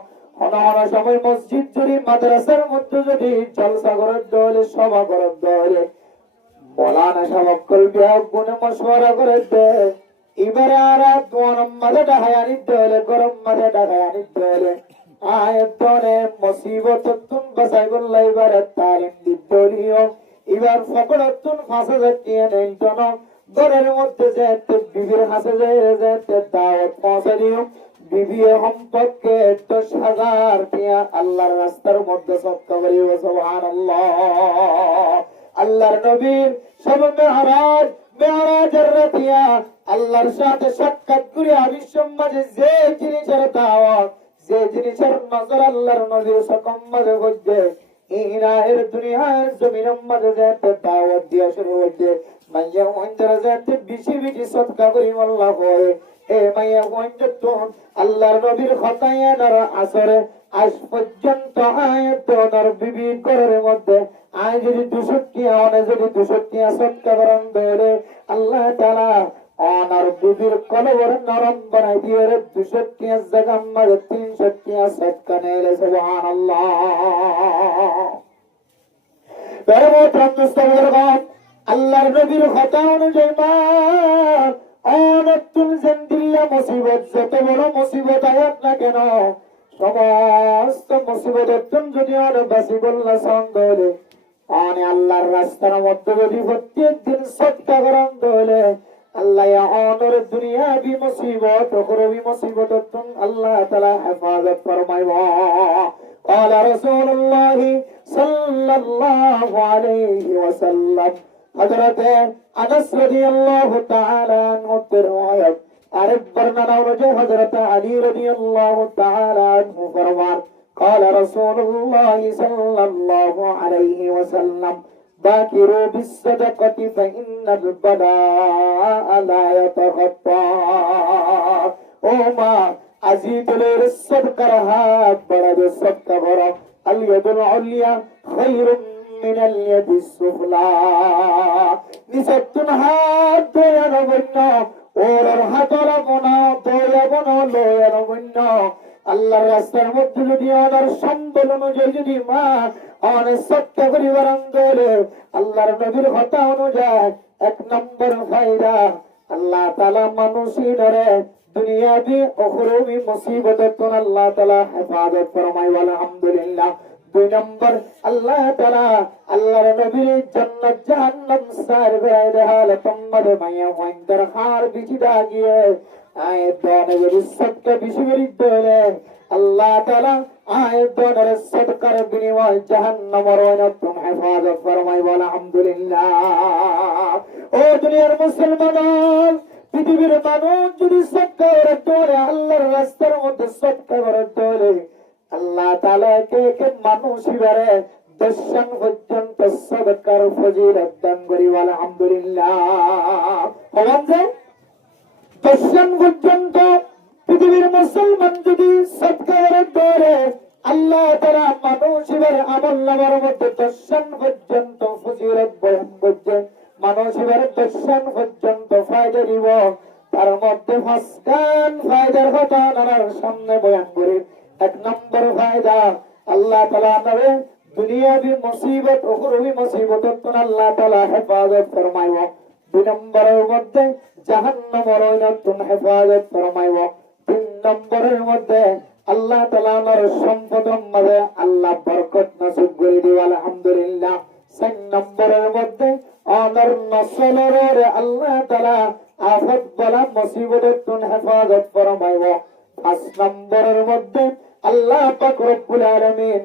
অন্য সময় মসজিদ যদি মাদ্রাসার মধ্যে যদি জলসা করার দলে সভা করার দলে মৌলানা সাহেব কলবি গুনে মশওয়ারা করে দেয় এবারে আর গরম মাঝে ডাহায়ানি দলে গরম মাঝে ডাহায়ানি দলে আয়তনে মুসিবত তুন বাসাই বললাই এবারে তালিম দিদ্দলিও এবার ফকড়তুন ফাঁসে যাটিয়ে নেন জন ঘরের মধ্যে যেতে বিবির হাসে যেতে দাওয়াত পৌঁছে দিও বিবি সম্পর্কে 10,000 টিয়া আল্লাহর রাস্তার মধ্যে সদকা করিও সুবহানাল্লাহ। আল্লাহর নবীর সব মেরাজের রাতিয়া আল্লাহর সাথে সাক্ষাৎ করে আবিশ্বর মাঝে যে জিনিসের দাওয়াত যে জিনিসের নজর আল্লাহর নবীর সকম মাঝে বলছে ইনায়ের দুনিয়ার জমিনের মাঝে যেতে দাওয়াত দিয়া শুরু হচ্ছে মাইয়া ওইটার যেতে বেশি বেশি সদকা করি আল্লাহ হয় এ মাইয়া ওইটা তো আল্লাহর নবীর খতায়ানার আসরে আজ পর্যন্ত আয়াতনার বিবি ঘরের মধ্যে আয় যদি 200 টিয়া অনে যদি 200 টিয়া সদকা করেন ধরে আল্লাহ তাআলা অনার বিবির কলবর নরম বানাই দিয়ে 200 টিয়া জায়গা মাঝে 300 টিয়া সদকা নেলে সুবহানাল্লাহ। আল্লাহর নবীর কথা অনুযায়ী অনতুল জিন্দিল্লা মুসিবত যত বড় মুসিবত আয়াত না কেন সমস্ত মুসিবত যদি অনেক বাসি বললা সঙ্গ হলে অনে আল্লাহর রাস্তার মধ্যে যদি প্রত্যেক দিন সৎকা করেন হলে আল্লাহ অনর দুনিয়াবি মুসিবত উখরবি মুসিবত আল্লাহ তাআলা হেফাজত ফরমাইব। قال رسول الله صلى الله عليه وسلم حضرت انس رضي الله تعالى عنه روايت عرب برنامه অনুযায়ী حضرت علي رضي الله تعالى عنه فرمان قال رسول الله صلى الله عليه وسلم باكروا بالصدقة فإن البلاء لا يتخطى وما أزيد للصدقة رهاب برد الصدقة برد اليد العليا خير من اليد السفلى نسبتن هاد دويا نبنى ওর হাতরা বনা দয়া বনা লয়া নবন্না আল্লাহর রাস্তার মধ্যে যদি ওনার সম্বল অনুযায়ী যদি মা অনেক সত্য করিবারান দলে আল্লাহর নবীর কথা অনুযায়ী 1 নম্বর ফায়দা আল্লাহ তাআলা মানুষিনরে দুনিয়াবি উখরবি মুসিবত তুন আল্লাহ তাআলা হেফাজত ফরমায় আলহামদুলিল্লাহ। 2 নম্বর আল্লাহ তাআলা আল্লাহর নবীর জান্নাত জাহান্নাম সার বেড়ায় দেখালে তোমার মায়া ওয়াইন্দার হার বিচি দাগিয়ে আয়াতনে যদি সদকা বেশি করে দিলে আল্লাহ তাআলা আয়াতনের সদকার বিনিময় জাহান্নামের ওয়াইনাতুন হেফাজত ফরমায় আলহামদুলিল্লাহ। ও দুনিয়ার মুসলমান পৃথিবীর মানুষ যদি সদকা করে তোলে আল্লাহর রাস্তার মধ্যে সদকা করে তোলে আল্লাহ তাআলা কে মানুষ ইবারে 10 পর্যন্ত সদকার ফজিলত দান করি আলহামদুলিল্লাহ। হলাম যে 10 পর্যন্ত পৃথিবীর মুসলমান যদি সদকা করে তোলে আল্লাহ তাআলা মানুষ ইবারে আমলনামার মধ্যে 10 পর্যন্ত ফজিলত বয়ান করছে মানুষ ইবারে 10 পর্যন্ত ফায়দা দিব তার মধ্যে 5 ফায়দার কথা আমার সামনে বয়ান করে। 1 নম্বর ফায়দা আল্লাহ তাআলা আমাদের দুনিয়াবি মুসিবত উখরবি মুসিবত তুন আল্লাহ তাআলা হেফাজত ফরমাইব। 2 নম্বরের মধ্যে জাহান্নামের ওয়াইনাতুন হেফাজত ফরমাইব। 3 নম্বরের মধ্যে আল্লাহ তাআলা আমার সম্পদের মাঝে আল্লাহ বরকত নসিব করে দিব আলহামদুলিল্লাহ। 4 নম্বরের মধ্যে আমার নসলের আল্লাহ তাআলা আফত বালা মুসিবতের তুন হেফাজত ফরমাইব। 5 নম্বরের মধ্যে আল্লাহ পাক রব্বুল আলামিন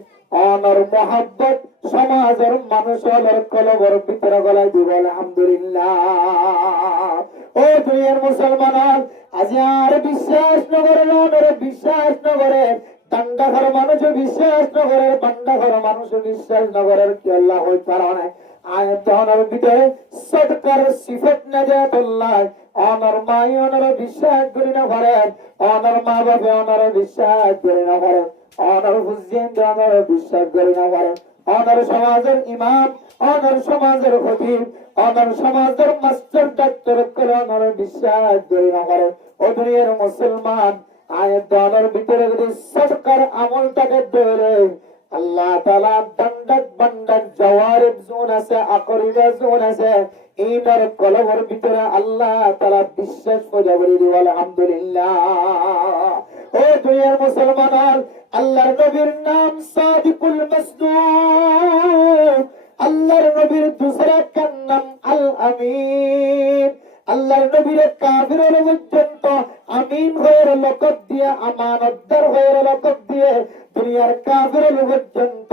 অনর মোহাব্বত সমাজের মানুষের কলবর ভিতরে গলায় দিব আলহামদুলিল্লাহ। ও দুনিয়ার মুসলমান আজ আর বিশ্বাস নগরে অনরে বিশ্বাস নগরে ডান্ডা ঘর মানুষ বিশ্বাস নগরে বান্ডা ঘর মানুষ বিশ্বাস নগরের কি আল্লাহ হই পারে আয়াতনের ভিতরে সদকার সিফত নাজাতুল্লাহ অনর মাই অনর বিশ্বাস করি না পারে অনর মা বাবা অনর বিশ্বাস করি না পারে অনর হুজেন অনর বিশ্বাস করি না পারে অনর সমাজের ইমাম অনর সমাজের খতিব অনর সমাজের মাস্টার ডাক্তার করে অনর বিশ্বাস করি না পারে। ও দুনিয়ার মুসলমান আয়াত দানের ভিতরে যদি সদকার আমলটাকে ধরে আল্লাহ তাআলা দণ্ডক বন্ডক জওয়ারিব জোন আছে আকরিবা জোন আছে এইটার কলবের ভিতরে আল্লাহ তাআলা বিশ্বাস পয়দা করে দিও আলহামদুলিল্লাহ। ও দুনিয়ার মুসলমান, আল্লাহর নবীর নাম সাদিকুল মাসদুক, আল্লাহর নবীর দুসরা নাম আল আমিন। আল্লাহর নবীর কাফিরের পর্যন্ত আমিন হয়ে লকব দিয়ে আমানতদার হয়ে লকব দিয়ে দুনিয়ার কাফিরের পর্যন্ত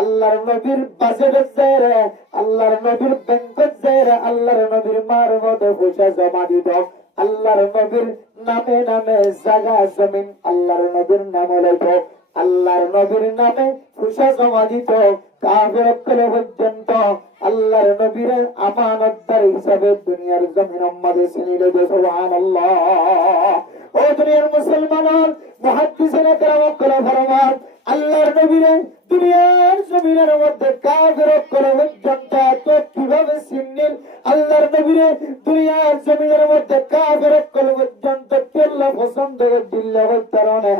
আল্লাহর নবীর বাজেট যায়, আল্লাহর নবীর ব্যাংকত যায়, আল্লাহর নবীর মারফতে পয়সা জমা দিত। আল্লাহর নবীর নামে নামে জায়গা জমিন আল্লাহর নবীর নাম লেখো, আল্লাহর নবীর নামে পয়সা জমা দিত। কাফির পর্যন্ত আল্লাহর নবীর আমানতদার হিসাবে দুনিয়ার জমিন আমাদের চিনিলে সুবহানাল্লাহ। ও দুনিয়ার মুসলমান, মুহাদ্দিসিনে কেরাম ফরমান আল্লাহর নবীরে দুনিয়ার জমিনের মধ্যে কাফির পর্যন্ত তো কিভাবে চিনলেন? আল্লাহর নবীরে দুনিয়ার জমিনের মধ্যে কাফির পর্যন্ত কেল্লা পছন্দ দিল্লাহর কারণে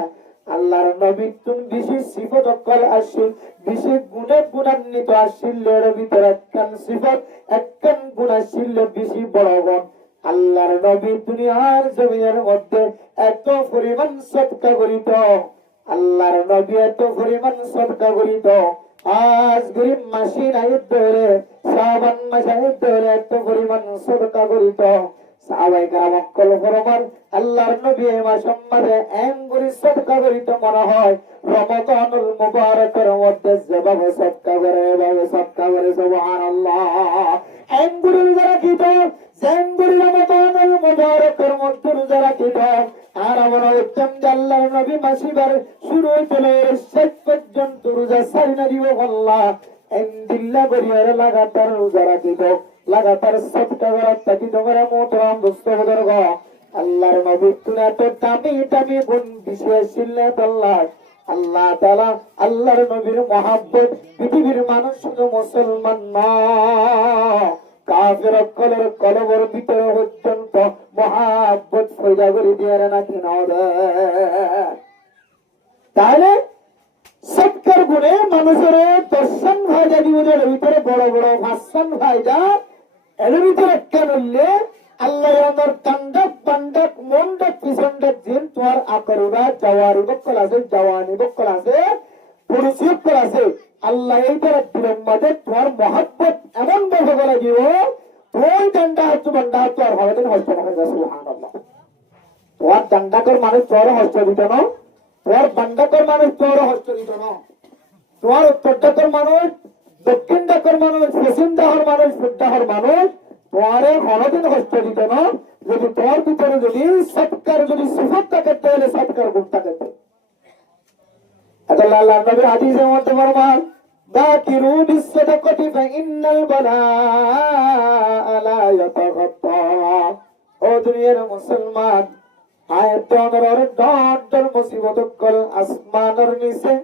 আল্লাহর নবী তুমি বেশি সিফত অকল আসিল, বেশি গুণে গুণান্বিত আসিল। এর ভিতরে একখান সিফত একখান গুণ আসিল বেশি বড় গুণ। আল্লাহর নবী দুনিয়ার জমিনের মধ্যে এত পরিমাণ সদকা করিত, আল্লাহর নবী এত পরিমাণ সদকা করিত। আজ গরিব মাসি নাই ধরে শাবান মাসে ধরে এত পরিমাণ সদকা করিত। সাহাবায়ে কেরাম অকল ফরমান আল্লাহর নবী এই মাসের মধ্যে এমন সদকা করিত মনে হয় রমাদানুল মুবারকের মধ্যে যেভাবে সদকা করে এভাবে সদকা করে সুবহানাল্লাহ। এমন রোজা রাখিত যেমন রমাদানুল মুবারকের মধ্যে রোজা রাখিত। আর আমরা উত্তম আল্লাহর নবী মাসিবার শুরু হইতে শেষ পর্যন্ত রোজা ছাড়ি না দিব আল্লাহ এন্দিল্লা করিয়ার লাগাতার রোজা রাখিত, লাগাতার সদকা করার তাকি তোমরা মোহতারাম দোস্ত বুজুর্গ। আল্লাহর নবী তুমি এত দামি দামি গুণ বিশেষ ছিলেন আল্লাহ। আল্লাহ তাআলা আল্লাহর নবীর মহব্বত পৃথিবীর মানুষ শুধু মুসলমান না, কাফির কলের কলবের ভিতরে পর্যন্ত মহব্বত পয়দা করে দিয়ে নাকি না। তাহলে সৎকার গুণে মানুষের দর্শন ফায়দা জীবনের ভিতরে বড় বড় ভাষণ ফায়দা এর ভিতরে কেন উঠলে আল্লাহ আমার কান্ডক পান্ডক মন্ডক পিছন্ডক দিন তোমার আকরুরা জওয়ারি বক্কল আছে, জওয়ানি বক্কল আছে, পুরুষ বক্কল আছে। আল্লাহ এই তারা দিলের মাঝে তোমার মহব্বত এমন ভাবে বলে দিব তুই ডান্ডা হচ্ছে বান্ডা হচ্ছে আর হবে হস্ত মনে যাচ্ছে সুবহানাল্লাহ। তোমার ডান্ডাকর মানুষ তোর হস্ত দিত না, তোমার বান্ডাকর মানুষ তোর হস্ত দিত না, তোমার উত্তরদাকর মানুষ দক্ষিণ ডাকর মানুষ পশ্চিম ডাকর মানুষ পূর্বাহর মানুষ তোমার হরদিন হস্ত দিত না। যদি তোমার ভিতরে যদি সৎকার যদি সিফত থাকে তাহলে সৎকার গুণ থাকে। আল্লাহ নবীর হাদিসের মধ্যে ফরমান বাকিরু বিসসাদাকাতি ফাইন্নাল বালাআ লা ইয়াতাগাত্তা। ও দুনিয়ার মুসলমান, আয়াতনের ডর মুসিবত কল আসমানের নিচে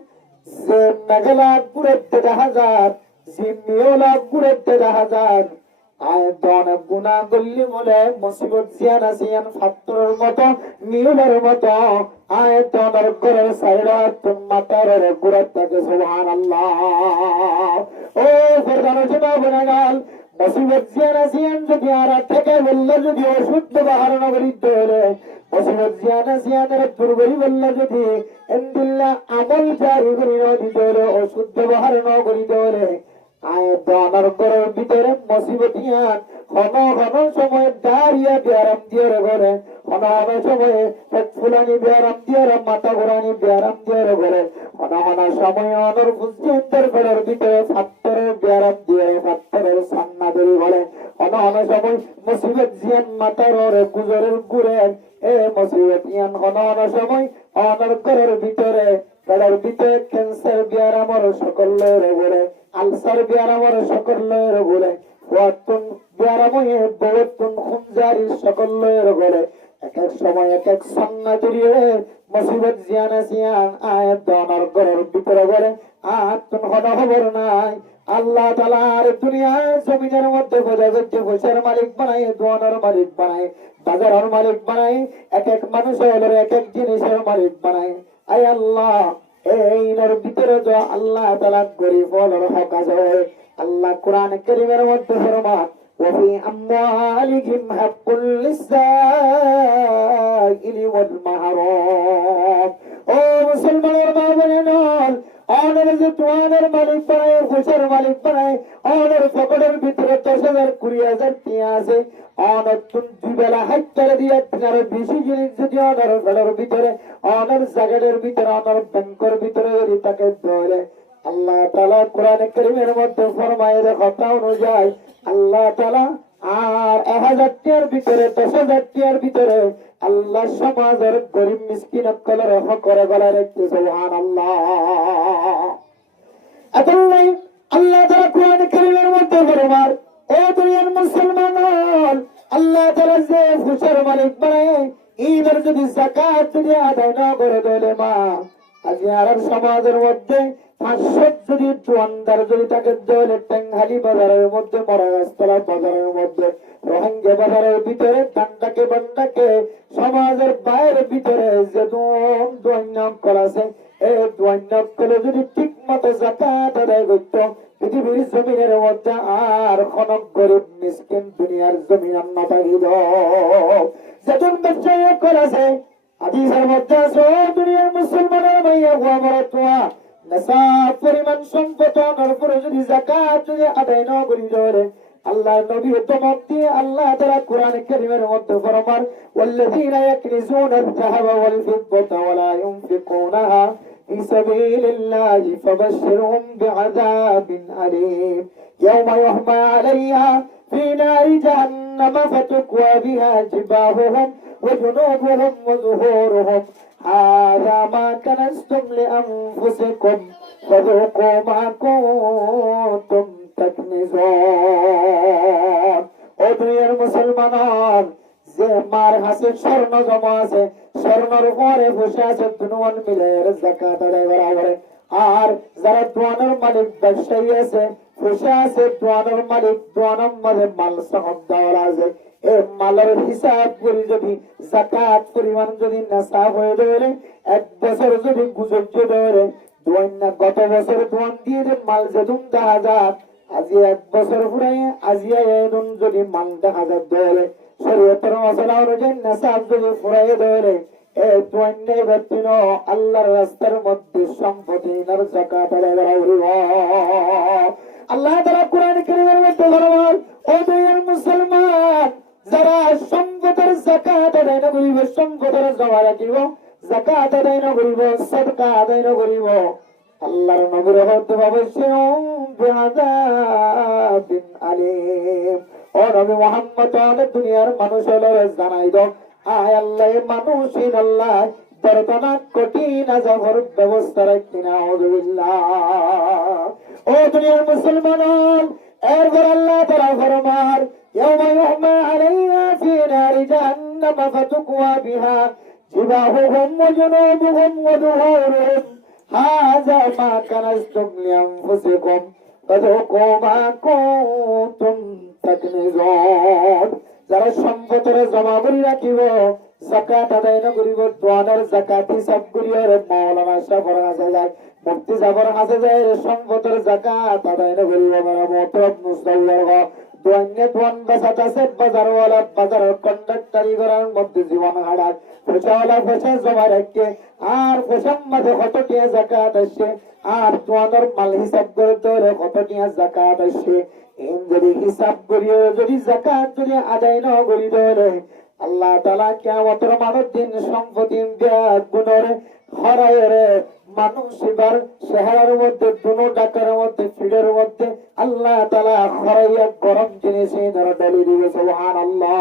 যে মেঘলা ঘুরে ১৩,০০০ জিমিওলা ঘুরে ১৩,০০০ আয়াতন গুনাহ গল্লি বলে মুসিবত জিয়ানা জিয়ান ফাত্তরের মতো মিউলের মতো আয়াতনের ঘরের সাইরা তুম মাতার ঘুরে থাকে সুবহানাল্লাহ। ও ফরদান জমা বনাগাল মুসিবত জিয়ানা জিয়ান যদি আর থেকে বললে যদি ওষুধ ব্যবহার না করিতে হলে মুসিবত জিয়ানা জিয়ানের দুর্বলী বললে যদি এন্দিল্লা আমল জারি করি না দিতে হলে ওষুধ ব্যবহার না করিতে হলে আয়াতনের ঘরের ভিতরে মুসিবত ইয়ান ঘন ঘন সময় ডারিয়া ব্যারাম দিয়ে ঘরে, ঘন ঘন সময়ে পেট ফুলানি ব্যারাম দিয়ে মাথা ঘোরানি ব্যারাম দিয়ে ঘরে, ঘন ঘন সময় অনর ফুসিয়ান্তের ঘরের ভিতরে ফাত্তরের ব্যারাম দিয়ে ফাত্তরের সান্না ধরে ঘরে, ঘন ঘন সময় মুসিবত জিয়ান মাথার গুজরের ঘুরে এ মুসিবত ইয়ান ঘন ঘন সময় অনর ঘরের ভিতরে ঘরের ভিতরে ক্যান্সার ব্যারামর সকল ঘরে, আলসার ব্যারামর সকল ঘরে, ওয়াতুন ব্যারাময়ে বওতুন খুনজারি সকল ঘরে। এক এক সময় এক এক সান্না জড়িয়ে মুসিবত জিয়ানা জিয়ান আয়াত দনার ঘরের ভিতরে ঘরে আতুন হন খবর নাই আল্লাহ তাআলার দুনিয়ার জমিনের মধ্যে বোঝা যাচ্ছে পয়সার মালিক বানায়, দোয়ানোর মালিক বানায়, বাজারের মালিক বানায়, এক এক মানুষের এক এক জিনিসের মালিক বানায়। আয় আল্লাহ, এইনার ভিতরে তো আল্লাহ তাআলা গরিব হলোর হক আছে। আল্লাহ কোরআন কারীমের মধ্যে ফরমান, وفي أموالهم حق للسائل والمحروم। ও মুসলমানের মা বোনেরা, অনের যে তোয়ানের মালিক বানায়, খুশির মালিক বানায়, অনের পকেটের ভিতরে 10,000 20,000 টিয়া আছে, অনের দুই বেলা হাইতারে দিয়ে তিনার বেশি জিনিস যদি অনের ঘরের ভিতরে, অনের জায়গার ভিতরে, অনের ব্যাংকের ভিতরে যদি তাকে ধরে, আল্লাহ তাআলা কোরআন কারীমের মধ্যে ফরমায় কথা অনুযায়ী আল্লাহ তাআলা আর 1000 টিয়ার ভিতরে 10,000 টিয়ার ভিতরে আল্লাহ সমাজের গরিব মিসকিন কলর হক করে গলা রাখতে। সুবহানাল্লাহ। এতলাই আল্লাহ তাআলা কোরআন কারীমের মধ্যে ফরমান, ও দুনিয়ার মুসলমান, আল্লাহ তাআলা যে খুশির মালিক বানায়, ঈদের যদি যাকাত যদি আদায় না করে দেয় মা, আজ আরব সমাজের মধ্যে 500 যদি জোয়ানদার যদি তাকে দলে টেঙ্গালি বাজারের মধ্যে, মরাগাছতলা বাজারের মধ্যে, রোহিঙ্গা বাজারের ভিতরে, ডান্ডাকে বান্ডাকে সমাজের বাইরের ভিতরে যে দৈন্যক করাছে, এই দৈন্যক করে যদি ঠিক মতো যাকাত আদায় করত, পৃথিবীর জমিনের মধ্যে আর কোন গরিব মিসকিন দুনিয়ার জমিন না থাকিত। যেজন ব্যবসায়ী করেছে হাদিসের মধ্যে আছে, দুনিয়ার মুসলমানের ভাইয়া আমার তোয়া নেশাব পরিমাণ সম্পদ আনার পরে যদি যাকাত যদি আদায় না করি ধরে, আল্লাহ নবী ধমক দিয়ে আল্লাহ তাআলা কোরআন কারীমের মধ্যে ফরমান, ওয়াল্লাযীনা ইয়াকনিজুনা আয-যাহাবা ওয়াল ফিদ্দাতা ওয়া লা ইউনফিকুনাহা ফি সাবিলিল্লাহি ফাবাশশিরহুম বিআযাবিন আলীম ইয়াওমা ইউহমা আলাইহা ফি নারি জাহান্নামা ফাতুকওয়া বিহা জিবাহুহুম ওয়া জুনুবুহুম ওয়া যুহুরুহুম هذا ما كنزتم لأنفسكم فذوقوا ما كنتم تكنزون। ও দুনিয়ার মুসলমান, যে মার হাতে স্বর্ণ জমা আছে, স্বর্ণের উপরে বসে আছে দুনুয়ান মিলে যাকাত আদায় করা করে। আর যারা দোয়ানের মালিক ব্যবসায়ী আছে, বসে আছে দোয়ানের মালিক, দোয়ানের মাঝে মাল সনদ দেওয়া আছে, এই মালের হিসাব করে যদি যাকাত পরিমাণ যদি নেশাব হয়ে ধরে, 1 বছর যদি গুজব ধরে দোয়ান না, গত বছর দোয়ান দিয়ে মাল যেদুন দেখা যাক, আজি 1 বছর ফুরাই আজিয়া এদুন যদি মাল দেখা যাক ধরে, শরীয়তের মশলা অনুযায়ী নেশাব যদি ফুরাই ধরে, এই দোয়ান নেই ব্যক্তিন আল্লাহর রাস্তার মধ্যে সম্পত্তির যাকাত আদায় করা হইব। আল্লাহ তাআলা কোরআন কারীমের মধ্যে ফরমান, ও দুনিয়ার মুসলমান, যারা সম্পদের যাকাত আদায় না করিব, সম্পদের জমা রাখিব, যাকাত আদায় না করিব, সদকা আদায় না করিব, আল্লাহর নবীর হতে অবশ্যই বিআযাবিন আলীম। ও নবী মুহাম্মদ, অনেক দুনিয়ার মানুষের জানাই দাও, আয় আল্লাহ মানুষিন আল্লাহ দর্দনাক কঠিন আযাবের ব্যবস্থা রাখি না। আউযুবিল্লাহ। ও দুনিয়ার মুসলমান, এরপর আল্লাহ তাআলা ফরমান, ইয়াওমা ইউহমা আলাইহা ফি নারি জাহান্নাম ফাতুকওয়া বিহা জিবাহুহুম ওয়া জুনুবুহুম ওয়া যুহুরুহুম হাযা মা কানাজতুম লিআনফুসিকুম ফাযুকু মা কুনতুম তাকনিজুন। যারা সম্পদের জমা করে রাখিব, যাকাত আদায় না করিব, দোয়ানের যাকাত হিসাব করিয়া মাওলানা সাহেবের কাছে যায়, মুফতি সাহেবের কাছে যায়, সম্পদের যাকাত আদায় না করিব, মোহতরম মুসলিমরা দোয়ানে দোয়ান বাসাত আছে, বাজারওয়ালা বাজারের কন্ডাক্টরি করার মধ্যে জীবন হারায়, পয়সাওয়ালা পয়সা জমা রাখে, আর পয়সার মধ্যে কত টিয়া যাকাত আসছে, আর দোয়ানের মাল হিসাব করে ধরে কত টিয়া যাকাত আসছে, যদি হিসাব করিও যদি যাকাত যদি আদায় না করি ধরে, আল্লাহ তাআলা কিয়ামতের মাঠের দিন সম্পত্তি ব্যাগ গুণরে হরায়রে মানুষ এবার শহরের মধ্যে দুনো ডাকার মধ্যে ফিডের মধ্যে আল্লাহ তাআলা হরাইয়া গরম জিনিস ধরে ডলি দিবে। সুবহানাল্লাহ।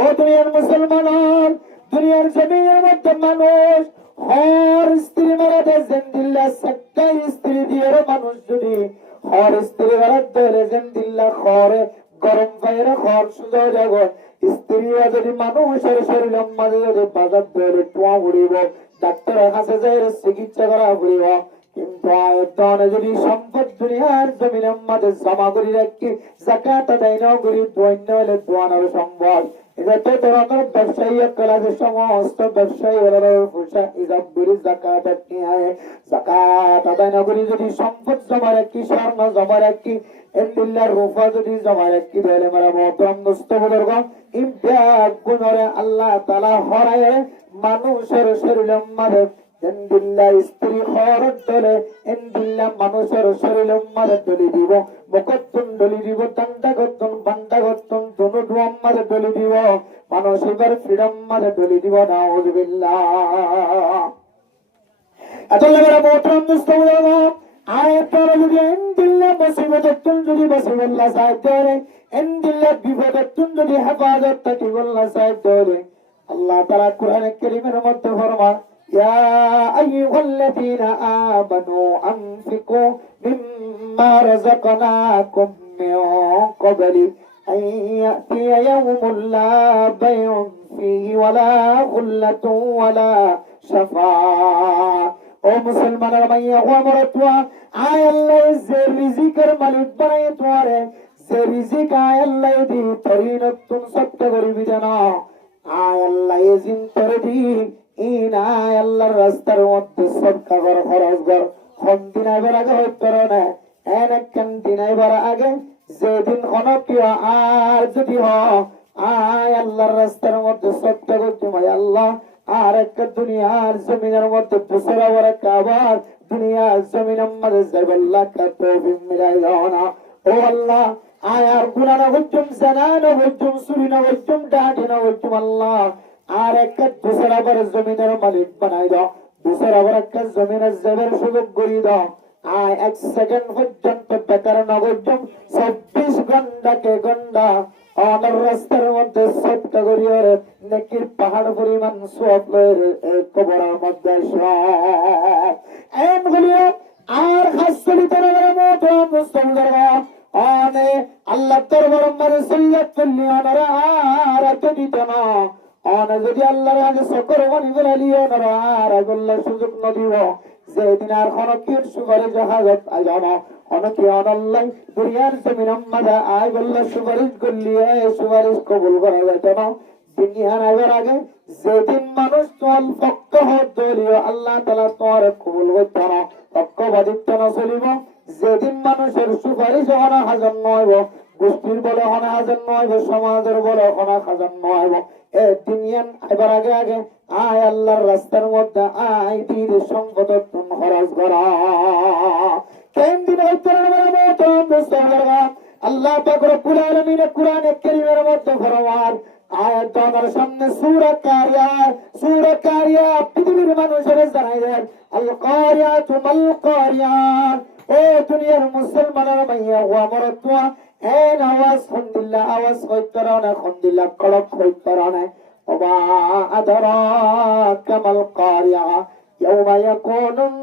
ও দুনিয়ার মুসলমান, দুনিয়ার জমিনের মধ্যে মানুষ হর স্ত্রী মারা দেয় জেন্দিল্লা, একটা স্ত্রী দিয়ে মানুষ যদি হর স্ত্রী মারা দেয় জেন্দিল্লা খরে গরম পায়রা খর সুজা যাব, স্ত্রীরা যদি মানুষের শরীরের মাঝে যদি বাজার ধরে টোয়া উড়িব, ডাক্তারের কাছে যাই চিকিৎসা করা উড়িব, কিন্তু আয়তন যদি সম্পদ দুনিয়ার জমিনের মাঝে জমা করে রাখি যাকাত আদায় না করি দৈন্য হলে দোয়ানোর সম্ভব। যত ধরনের ব্যবসায়ী আছে সমস্ত ব্যবসায়ী জাকাত নিয়ে জাকাত আদায় না করি যদি সম্পদ জমা রাখি স্বর্ণ জমা রাখি এন্দিল্লার রূপা যদি জমা রাখি তাহলে মারা মহতরম দোস্ত বুজুর্গ ইমতিয়াজ গুণরে আল্লাহ তাআলা হরায় মানুষের শরীরের মাঝে এন্দিল্লা স্ত্রী খরচ দলে এন্দিল্লা মানুষের শরীরের মাঝে দলি দিব মুখতুন দলি দিব দণ্ডগতন বান্ডাগতন দুনুডুয়াম মাঝে দলি দিব মানসিকের ফ্রিডম মাঝে দলি দিব নাউযুবিল্লাহ। আল্লাহর মহতরম দোস্ত বুজুর্গ আয়াতটা যদি এন্দিল্লা মুসিবততুন যদি মুসিবুল্লাহ সাহেব ধরে এন্দিল্লা বিপদতুন যদি হেফাজত থাকি আল্লাহ সাহেব ধরে আল্লাহ তাআলা কোরআনে কারীমের মধ্যে ফরমান ইয়া আইয়ুহাল্লাযীনা আমানু আনফিকু মিম্মা রাযাকনাকুম মিন ক্বাবলি আন ইয়াতিয়া ইয়াওমুন লা বাইউন ফীহি ওয়ালা খুল্লাতুন ওয়ালা শাফাআ। ও মুসলমানের মাইয়া ও মরতুয়া আয় আল্লাহ যে রিজিকের মালিক বানায় তোমারে যে রিজিক আয় আল্লাহ দি তরিনতুন সত্য করিবি জানা আয় আল্লাহ জিন তরে দি ইন আয় আল্লাহর রাস্তার মধ্যে সদকা কর খরচ কর কোন দিন আইবার আগে হইতো না একখান দিন আইবার আগে যেদিন অনকিয়া আর যদি হ আয় আল্লাহর রাস্তার মধ্যে সদকা করতে মাই আল্লাহ আর একটা দুনিয়ার জমিনের মধ্যে দুসরা বড় কাবার দুনিয়ার জমিনের মধ্যে যাইবাল্লাহ তৌফিক মিলাই দাও না ও আল্লাহ আয়ার গুনাহ হুজুম জানা হুজুম সুরিনা হুজুম ডাডিনা হুজুম আল্লাহ আর একটা দুসরা বড় জমিনের মালিক বানাই দাও দুসরা বড় একটা জমিনের জমির সুযোগ করি দাও আয় এক সেকেন্ড পর্যন্ত বেকার না হুজুম 24 ঘন্টাকে ঘন্টা আমার রাস্তার মধ্যে সৎকা করিয়ার নেকির পাহাড় পরিমাণ সওয়াবের কবরের মধ্যে এন বলিয়া আর হাসলিতনের মতো মুসলমানরা আনে আল্লাহ দরবারে মারে সল্লাত করলি ওনারা আর এত দিত না আনে যদি আল্লাহর আগে শুকর বানি বলিও ওনারা আর আল্লাহ সুযোগ ন দিব যেদিন আর অনকির সুপারিশ জাহাজত আইজানা অনকি আল্লাহ দুনিয়ার জমিনের মাঝে আয় বললে সুপারিশ করলি সুপারিশ কবুল করা যেত না দুনিয়ার আইবার আগে যেদিন মানুষ তোমার পক্ষ হলিও আল্লাহ তাআলা তোমার কবুল করত না পক্ষবাদিত্ব না চলিব যেদিন মানুষের সুপারিশ হনা হাজার নয় গোষ্ঠীর বলে হনা হাজার নয় সমাজের বলে হনা হাজার নয় এ দুনিয়ান আইবার আগে আগে আয় আল্লাহর রাস্তার মধ্যে আয় তীর সম্পদ খরচ করা কেন দিন আল্লাহ পাক রব্বুল আলামিন কোরআনে কারীমের মধ্যে ফরমান আয়াত আমার সামনে সূরা কারিয়া পৃথিবীর মানুষের জানাই দেন আল কারিয়াতু মাল কারিয়া ও দুনিয়ার মুসলমানের মাইয়া ও মরতুয়া এন আওয়াজ খুন্দিল্লা আওয়াজ কইতরানা খুন্দিল্লা কলক কইতরানা ওমা আদরাকা মাল কারিয়া ইয়াউমা ইয়াকুনুন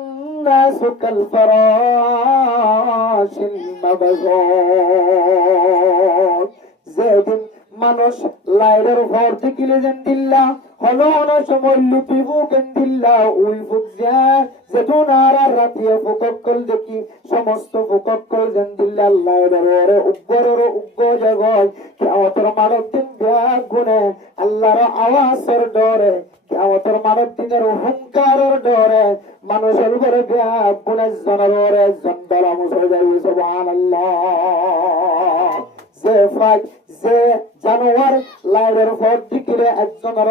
নাসু কাল ফারাশিল মাবজুর যেদিন মানুষ লাইটের ভর দেখিলে যেন দিল্লা হলো না সময় লুপি বুকেন দিল্লা উই বুক যেতুন আর রাতিয়া ফুককল দেখি সমস্ত ফুককল যেন দিল্লা লাইটের উপরের উগ্গ জগৎ কিয়ামতের মানব দিন ব্যাগ গুনে আল্লাহর আওয়াজের ডরে কিয়ামতের মানব দিনের হুঙ্কারের ডরে মানুষের উপরে ব্যাগ গুনে জনরে জন্দলা মুসে যাই সুবহানাল্লাহ যে ফাক যে জানোয়ার লাইটের উপর দিকিলে একজনের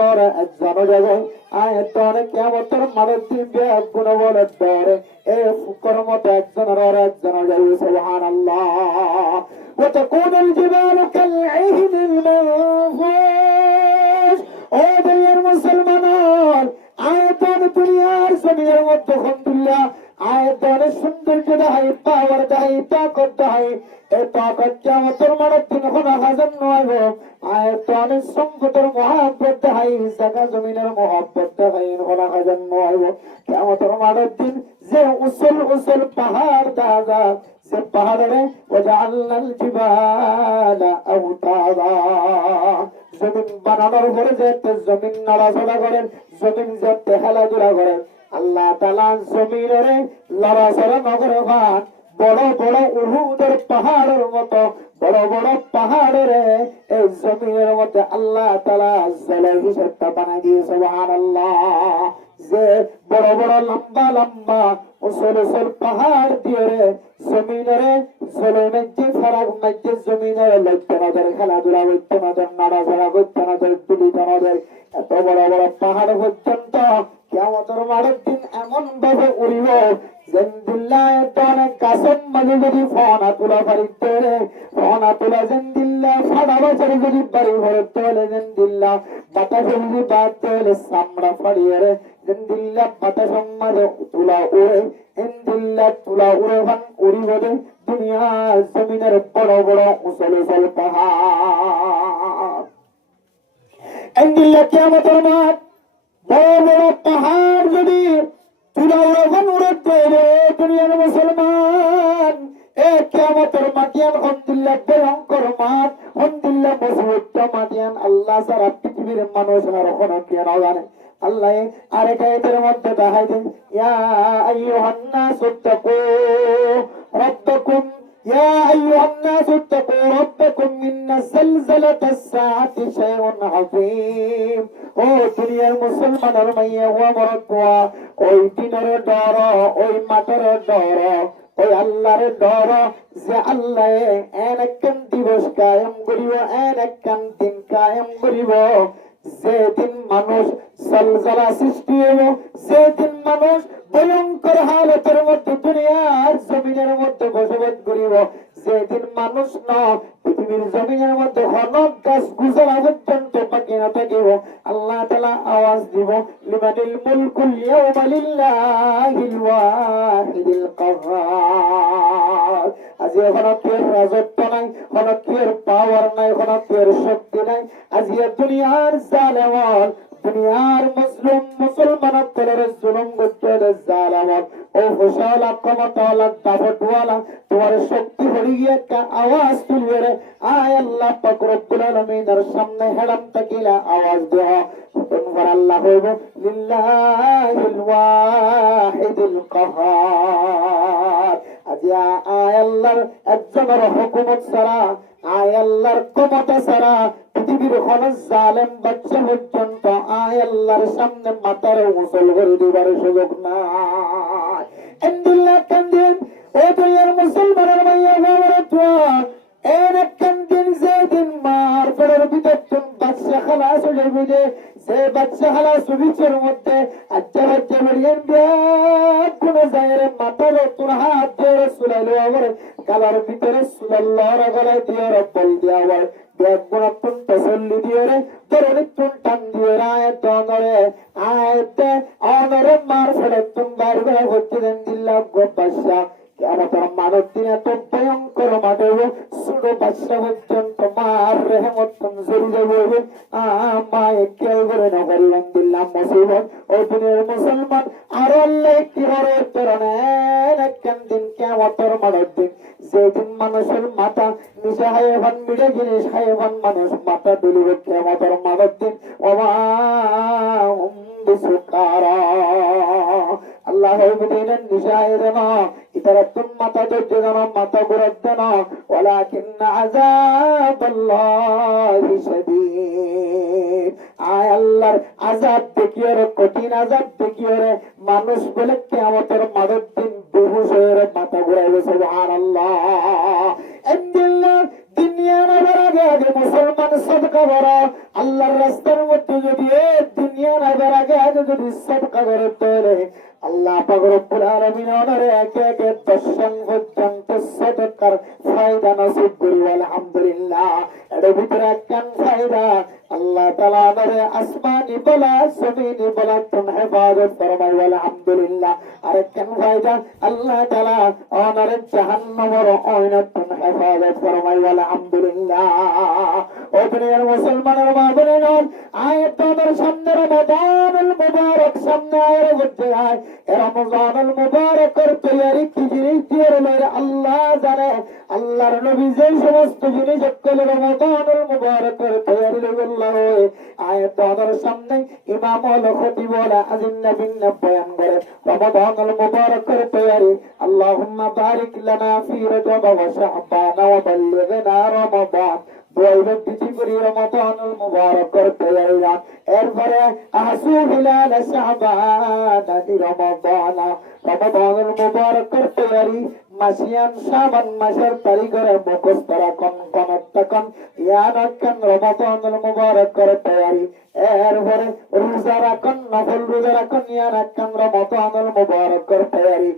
যাবে আয়াত অনেক কিয়ামতের মানব দিন ব্যাগ গুনে বলে ডরে এ ফুকর মতো একজনের যাবে সুবহানাল্লাহ وتكون الجبال كالعهن المنفوش ও দুনিয়ার মুসলমান আয়াতন দুনিয়ার জমিনের মধ্যে আলহামদুলিল্লাহ আয়াতন সৌন্দর্য দেখাই পাওয়ার দেখাই তাকত দেখাই এই তাকত কিয়ামতের মানব দিন হনা হাজার নয় আয়াতন সম্পদের মহাব্বত দেখাই জায়গা জমিনের মহাব্বত দেখাই হনা হাজার নয় কিয়ামতের মানব দিন যে উসল পাহাড় দেখা যে পাহাড়ে ওয়াজআলনাল জিবালা আওতাদা জমিন বানানোর পরে যেতে জমিন নাড়াচড়া করেন জমিন যেতে খেলাধুলা করেন আল্লাহ তাআলা জমিনে লড়াচড়া নগর ভাত বড় বড় উহুদের পাহাড়ের মতো বড় বড় পাহাড়ের এই জমিনের মধ্যে আল্লাহ তাআলা জলের হিসাবটা বানাই দিয়ে সুবহানাল্লাহ। যে বড় বড় লম্বা লম্বা উসল উসল পাহাড় দিয়ে জমিনের জলের মধ্যে ফারাক মধ্যে জমিনের লড়তে নদের খেলাধুলা করতে নদের নাড়াচাড়া করতে নদের দুলিত নদের এত বড় বড় পাহাড় পর্যন্ত কিয়ামতের মাঠের দিন এমন ভাবে উড়িব জেন্দিল্লাহ অনেক গাছের মাঝে যদি ফনা তোলা পারিতে ফনা তোলা জেন্দিল্লাহ ফাড়া বাজারে যদি বাড়ি ঘরে তোলে জেন্দিল্লাহ বাতাসে যদি বাদ তোলে চামড়া ফাড়িয়ে রে জেন্দিল্লাহ বাতাসের মাঝে তুলা উড়ে এন্দিল্লাহ তুলা উড়ে ভান উড়িব রে দুনিয়ার জমিনের বড় বড় উসল উসল পাহাড় এন্দিল্লাহ কিয়ামতের মাঠ বড় বড় পাহাড় যদি তুলা উড়ে ভান উড়ে তোলে দুনিয়ার মুসলমান এ কিয়ামতের মাটিয়ান আলহামদুলিল্লাহ ভয়ঙ্কর মাঠ আলহামদুলিল্লাহ মুসিবত মাটিয়ান আল্লাহ সারা পৃথিবীর মানুষ আর কোনো কেন জানে আল্লাহ আরেক আয়াতের মধ্যে দেখাই দেন ইয়া আইয়ুহান নাসু তাকু রাব্বাকুম ইয়া আইয়ুহান নাসু তাকু রাব্বাকুম ইন্না যালজালাতাস সাআতি শাইউন আযীম। ও দুনিয়ার মুসলমানের মাইয়া ওয়া মরদুয়া ওই দিনের ডর ওই মাঠের ডর ওই আল্লাহর ডর যে আল্লাহ একখান দিবস কায়েম করিব একখান দিন কায়েম করিব যেদিন মানুষ জলজলা সৃষ্টি হইব যেদিন মানুষ ভয়ঙ্কর হালতের মধ্যে দুনিয়ার জমিনের মধ্যে বসবাস করিব যেদিন মানুষ না পৃথিবীর জমিনের মধ্যে হনক গাছ গুজরা পর্যন্ত বাকি না থাকিব আল্লাহ তাআলা আওয়াজ দিব লিমানিল মুলকুল ইয়াউমা লিল্লাহিল ওয়াহিদিল কাহ্হার। আজ এখনো কেউ রাজত্ব নাই কোনো কেউ পাওয়ার নাই কোনো কেউ শক্তি নাই আজ দুনিয়ার জালেমান দুনিয়ার মুসলিম মুসলমান করে জুলুম করতে জালেমান ও ফসলা ক্ষমতাওয়ালা দাবতওয়ালা তোমার শক্তি হরিয়ে একটা আওয়াজ তুলবে রে আয় আল্লাহ পাক রব্বুল আলামিনের সামনে হেলাম তাকিলা আওয়াজ দেওয়া তোমার আল্লাহ হইব লিল্লাহিল ওয়াহিদিল কাহ্হার। আজ আয় আল্লাহর একজনের হুকুমত ছাড়া আয় আল্লাহর ক্ষমতা ছাড়া পৃথিবীর কোন জালেম বাচ্চা পর্যন্ত আয় আল্লাহর সামনে মাথার মুসল করে দিবার সুযোগ নাই। আলহামদুলিল্লাহ কান্দিন ও দুনিয়ার মুসলমানের মাইয়া বাবারা একখান দিন যেদিন মার ফেরার ভিতর বাচ্চা খালাস হয়ে যাবে সে বাচ্চা খালাস বিচের মধ্যে আজ্জা বাচ্চা বেরিয়ে কোন জায়গায় মাথার তোর হাত ধরে সুলাইলো আবার গালার ভিতরে সুলাল্লাহর গলায় দিয়ে বল দিয়ে আবার বেগুন তুন তসল্লি দিয়ে রে তোরে তুন টান দিয়ে আয়াত দনরে আয়াত অনরে মার ফেলে তুন বার করে হচ্ছে দেন দিল্লাহ গো বাদশা কিয়ামতের মানব দিন এত ভয়ঙ্কর মাঠে ছোট বাচ্চা পর্যন্ত মার রেহমত জড়ি যাবে আমায় কেউ করে না করলাম দিল্লাহ মুসিবত ও দুনিয়ার মুসলমান আর আল্লাহ কি করে একখান দিন কিয়ামতের মানব দিন যেদিন মানুষের মাথা নিচে হাইবান মিলে জিনিস হাইবান মানুষ মাথা দুলিবে কিয়ামতের মানব দিন ওমা বিসুকারা আল্লাহ হইবেন নিশায়ের না ইতারা তুম মাথা ধরতে না মাথা ঘুরাতে না ওয়ালাকিন আযাবাল্লাহি শাদীদ। আয় আল্লাহর আযাব দেখিয়ে কঠিন আযাব দেখিয়ে মানুষ বলে কিয়ামতের মাঠের দিন বেহুশ হয়ে মাথা ঘুরাইবে সুবহানাল্লাহ। আল্লাহ দুনিয়ার আগে আগে মুসলমান সদকা করো আল্লাহর রাস্তার মধ্যে যদি দুনিয়ার আগে আগে যদি সদকা করে তোলে আল্লাহ পাক রব্বুল আলামিন ওনারে একে একে দর্শন পর্যন্ত সদকার ফায়দা নসিব করি আলহামদুলিল্লাহ। এর ভিতরে একখান ফায়দা আল্লাহ তাআলা ওনারে আসমানি বলা জমিনি বলা তুন হেফাজত ফরমাই আলহামদুলিল্লাহ। আরেকখান ফায়দা আল্লাহ তাআলা ওনারে জাহান্নামের আইনাতুন হেফাজত ফরমাই আলহামদুলিল্লাহ। ও দুনিয়ার মুসলমানের মা বোনেরা আয়াত তোমাদের সামনে রমাদানুল মুবারক সামনে আয়ের মধ্যে আয় রমজানুল মুবারকের তৈরি কি জিনিস দিয়ে রইল আল্লাহ জানে। আল্লাহর নবী যে সমস্ত জিনিস করলেন রমজানুল মুবারকের তৈরি লাগলো আয়াত তোমাদের সামনে ইমামুল খতিব ওয়ালা আজিম নবীন বয়ান করে রমাদানুল মুবারকের তৈরি আল্লাহুম্মা বারিক লানা ফি রজব ওয়া শাবান ওয়া বাল্লিগনা রমাদান দোয়াইবে বিচি করি রমাদানুল মুবারকের তৈরি এরপরে আহসু হিলাল শাবান দি রমাদান রমাদানুল মুবারকের তৈরি মাসিয়ান শাবান মাসের তারিখের মুখস্থ রাখুন কোন ইয়ানাকান রমাদানুল মুবারকের তৈরি এরপরে রোজা রাখুন নফল রোজা রাখুন ইয়ানাকান রমাদানুল মুবারকের তৈরি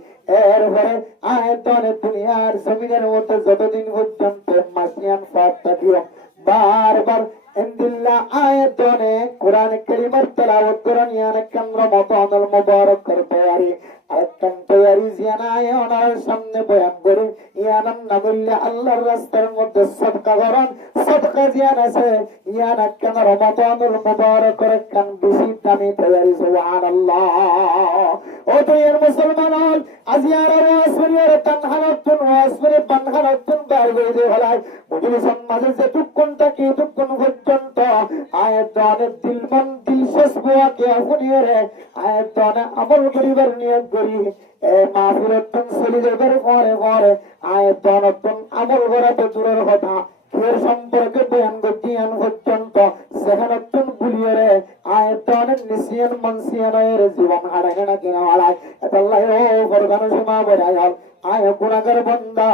এরপরে আয়াতনে দুনিয়ার জমিনের মধ্যে যতদিন পর্যন্ত মাসিয়ান ফাত থাকিও বারবার ইনদিল্লাহ আয়াতনে কোরআন কারীমের তেলাওয়াত করুন ইয়ানাকান রমাদানুল মুবারকের তৈরি আরেকটান তৈরি জিয়ানায় ওনার সামনে বয়ান করি ইয়ানাম নামুল্লাহ আল্লাহর রাস্তার মধ্যে সদকা করুন সদকা জিয়ান আছে ইয়ানাকান রমাদানুল মুবারকের কান বেশি দামি তৈরি সুবহানাল্লাহ ও তুইয়ের মুসলমান আজিয়ার ওয়াসরিয়ার তানহালাতুন ওয়াসরি পানহালাতুন বাইরে দে হলাই মুজলিসন মাঝে যে টুকুনটা কি টুকুন পর্যন্ত আয়াতনে দিলমন দিলশেষ বুয়া কে আপনিরে আয়াতনে আমল করিবার নিয়ত করি এ মাহফিলতুন চলি যাবার পরে আয়াতনতুন আমল করা তো দূরের কথা এর সম্পর্কে বয়ান গতিয়ান পর্যন্ত সেখানতুন বুলিয়ে আয়াতনের নিসিয়ান মনসিয়ানের জীবন হারায় না কিনা হারায় আল্লাহ ও ফরমান সীমা বরায় আয় গুনাহগার বান্দা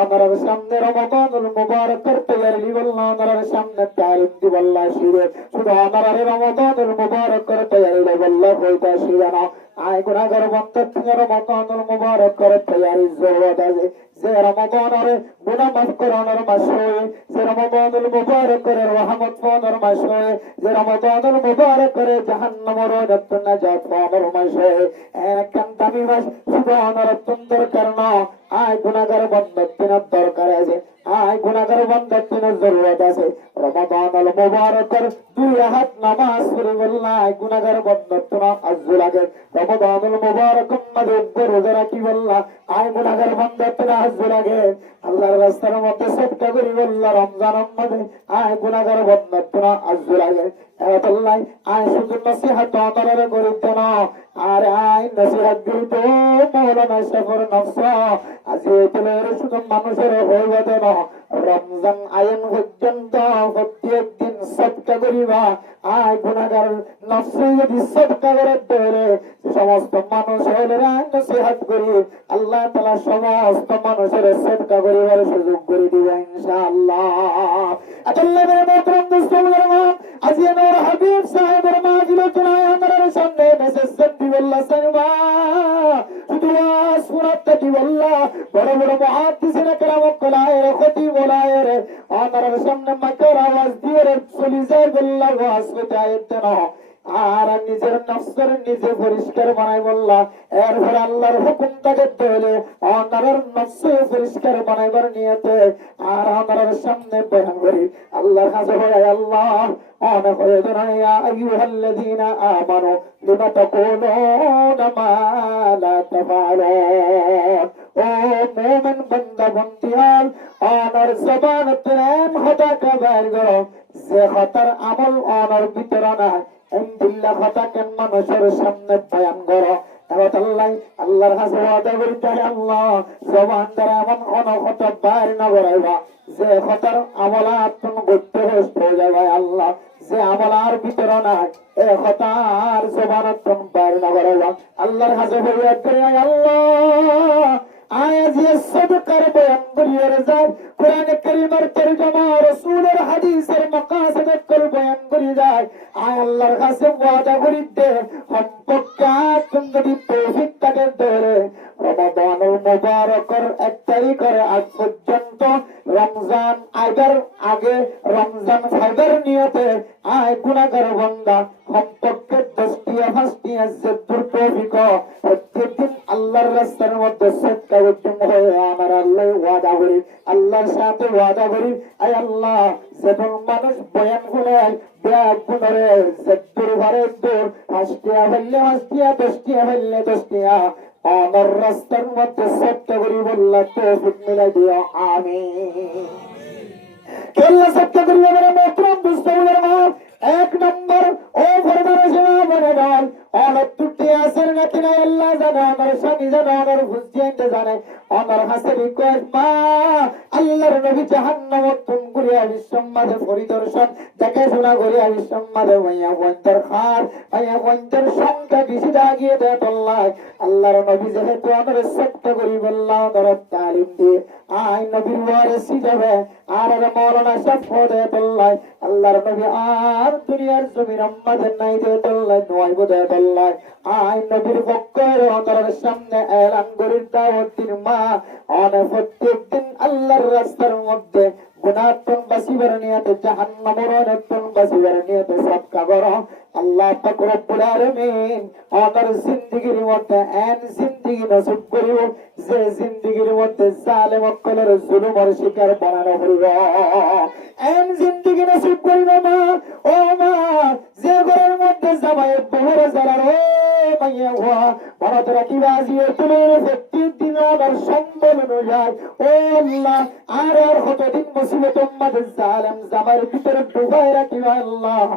আমার সামনে রমাদানুল মুবারকের তৈরি বলনা আমার সামনে তারিফ দিবাল্লাহ শিরে শুধু আমার রমাদানুল মুবারকের তৈরি বললা হইতা শিরে না আয় গুনাহগার বান্দা তুমি রমাদানুল মুবারকের তৈরি জরুরত আছে যে রমাদানের গুনাহ মাফ করানোর মাস হয় যে রমাদানুল মুবারকের রহমত পাওয়ার মাস হয় যে রমাদানুল মুবারকের জাহান্নামের নাজাত পাওয়ার মাস হয় একখান দামি মাস শুধু আমার দরকার না আয় গুনাহগার বান্দা তিনার দরকার আছে আয় গুনাহগার বান্দা তিনার জরুরত আছে রমাদানুল মুবারকের দুই হাত নামাজ পড়ে বলনা আয় গুনাহগার বান্দা তিনার আজ্জু লাগে রমাদানুল মুবারক মধ্যে রোজা রাখি বলনা আয় গুনাহগার বান্দা তিনার আজ্জু লাগে আল্লাহর রাস্তার মধ্যে সদকা করি বললা রমজানের মধ্যে আয় গুনাহগার বান্দা তিনার আজ্জু লাগে আল্লাহ আয় শুধু নসিহত আমারে করি দেন আর আয় নসিহত দিত মাওলানা শফর নফস আজি তেলের শুধু মানুষের হইবে দেন রমজান আইন পর্যন্ত প্রত্যেক দিন সদকা করিবা আয় গুনাহগার নফসে যদি সদকা করে দেয় সমস্ত মানুষের নসিহত করি আল্লাহ তাআলা সমস্ত মানুষের সদকা করিবার সুযোগ করে দিবে ইনশাআল্লাহ আল্লাহর মোহতরম মুসলমান আজি নূর হাবিব সাহেবের মাহফিলতুল আমাদের সামনে মেসেজ দিবাল্লাহ সাইবা শুধু সুরাত দিবাল্লাহ বড় বড় মুহাদ্দিসিন کرام কলায়ের খতিব বলায়ের আমাদের সামনে মাকার আওয়াজ দিয়ে চলি যায় বললা ওয়াজ করতে আইতেন আর নিজের নফসের নিজে পরিষ্কার বানাই বললা এরপর আল্লাহর হুকুমটাকে ধরে অনার নফসে পরিষ্কার বানাইবার নিয়তে আর আমার সামনে বয়ান করি আল্লাহর কাছে হয় আল্লাহ অনেক হয়ে ধরে ইয়া আইয়ুহাল্লাযীনা আমানু লিমা তাকুলুনা মা লা তাফআলুন ও মুমিন বান্দা বন্দিয়াল অনার জবান প্রেম হতা কবার করো যে হতার আমল অনার ভিতরে না ইনদিল্লাহ হতাকেন মানুষের সামনে বয়ান করো আল্লাহ আল্লাহর কাছে ওয়াদা করতে আল্লাহ জবান দ্বারা এমন কোন কথা বাইর না করাইবা যে কথার আমলা আপন করতে হয়ে যাবে আল্লাহ যে আমলার ভিতরে না এ কথার জবান আপন বাইর না করাইবা আল্লাহর কাছে ফরিয়াদ করি আল্লাহ আয়াজ সদকার বয়ান করিয়ে যায় কোরআন কারীমের তরজমা রাসূলের হাদিসের মাকাসিদ কল বয়ান করি যায় আয় আল্লাহর কাছে ওয়াদা করি দে সম্পর্কা তুমি তৌফিক তাকে ধরে রমাদানুল মুবারকের 1 তারিখের আগ পর্যন্ত রমজান আগে রমজান ফাইবার নিয়তে আয় গুনাহগার বান্দা সম্পর্কে 10টিয়া 5টিয়া জিদ্দুর তৌফিক প্রত্যেকদিন আল্লাহর রাস্তার মধ্যে সদকা করতে হয় আমার আল্লাহ ওয়াদা করি আল্লাহর সাথে ওয়াদা করি আয় আল্লাহ যখন মানুষ বয়ান করে ব্যাগ গুণরে জিদ্দুর ঘরে দূর 5টিয়া হইলে 5টিয়া 10টিয়া হইলে 10টিয়া আমার রাস্তার মধ্যে সদকা করি বললা তৌফিক মিলাই দিও আমিন কেল্লা সদকা করি আমার মোহতরম মুসলমান এক নম্বর ও ফরমানের সেনা বল অনেক টুটি আসেন নাকি না আল্লাহ জানে, আমার স্বামী জানে, আমার হুসেনটা জানে, আমার হাসের কয় মা আল্লাহর নবী জাহান্নামত তুম করিয়া বিশ্বম্মাদে পরিদর্শন দেখাশোনা করিয়া বিশ্বম্মাদে মাইয়া পঞ্চার খার মাইয়া পঞ্চার সংখ্যা বেশি দাগিয়ে দেয় আল্লাহ। আল্লাহর নবী যেহেতু আমার সত্য করি বললাম আমার তালিম দিয়ে আই নবীর ওয়ারিসি যাবে আর মৌলানা সাফা দেয় আল্লাহ। আল্লাহর নবী আর দুনিয়ার জমির আমাদের নাই দেয় আল্লাহ, নয় বোধয় আল্লাহ। আই নবীর পক্ষের অন্তরের সামনে এলান করির দাওয়াত দিন মা অনে প্রত্যেক দিন আল্লাহর রাস্তার মধ্যে গুনাহপন বাসিবার নিয়তে জাহান্নামের অনেকপন বাসিবার নিয়তে সদকা করো। আল্লাহ পাক রব্বুল আলামিন আমার জিন্দেগির মধ্যে এন জিন্দেগি নসিব করিও যে জিন্দেগির মধ্যে জালেম অকলের জুলুমের শিকার বানানো হইব। এন জিন্দেগি নসিব করিব মা ও মা যে ঘরের মধ্যে জামাই বহুর জালার ও মাইয়া হওয়া মনত রাখি বাজিয়ে তুলে প্রত্যেক দিন আমার সম্বল নয় ও আল্লাহ আর কতদিন মুসিবত উম্মত জালেম জামাইয়ের ভিতরে ডুবাই রাখিবা আল্লাহ।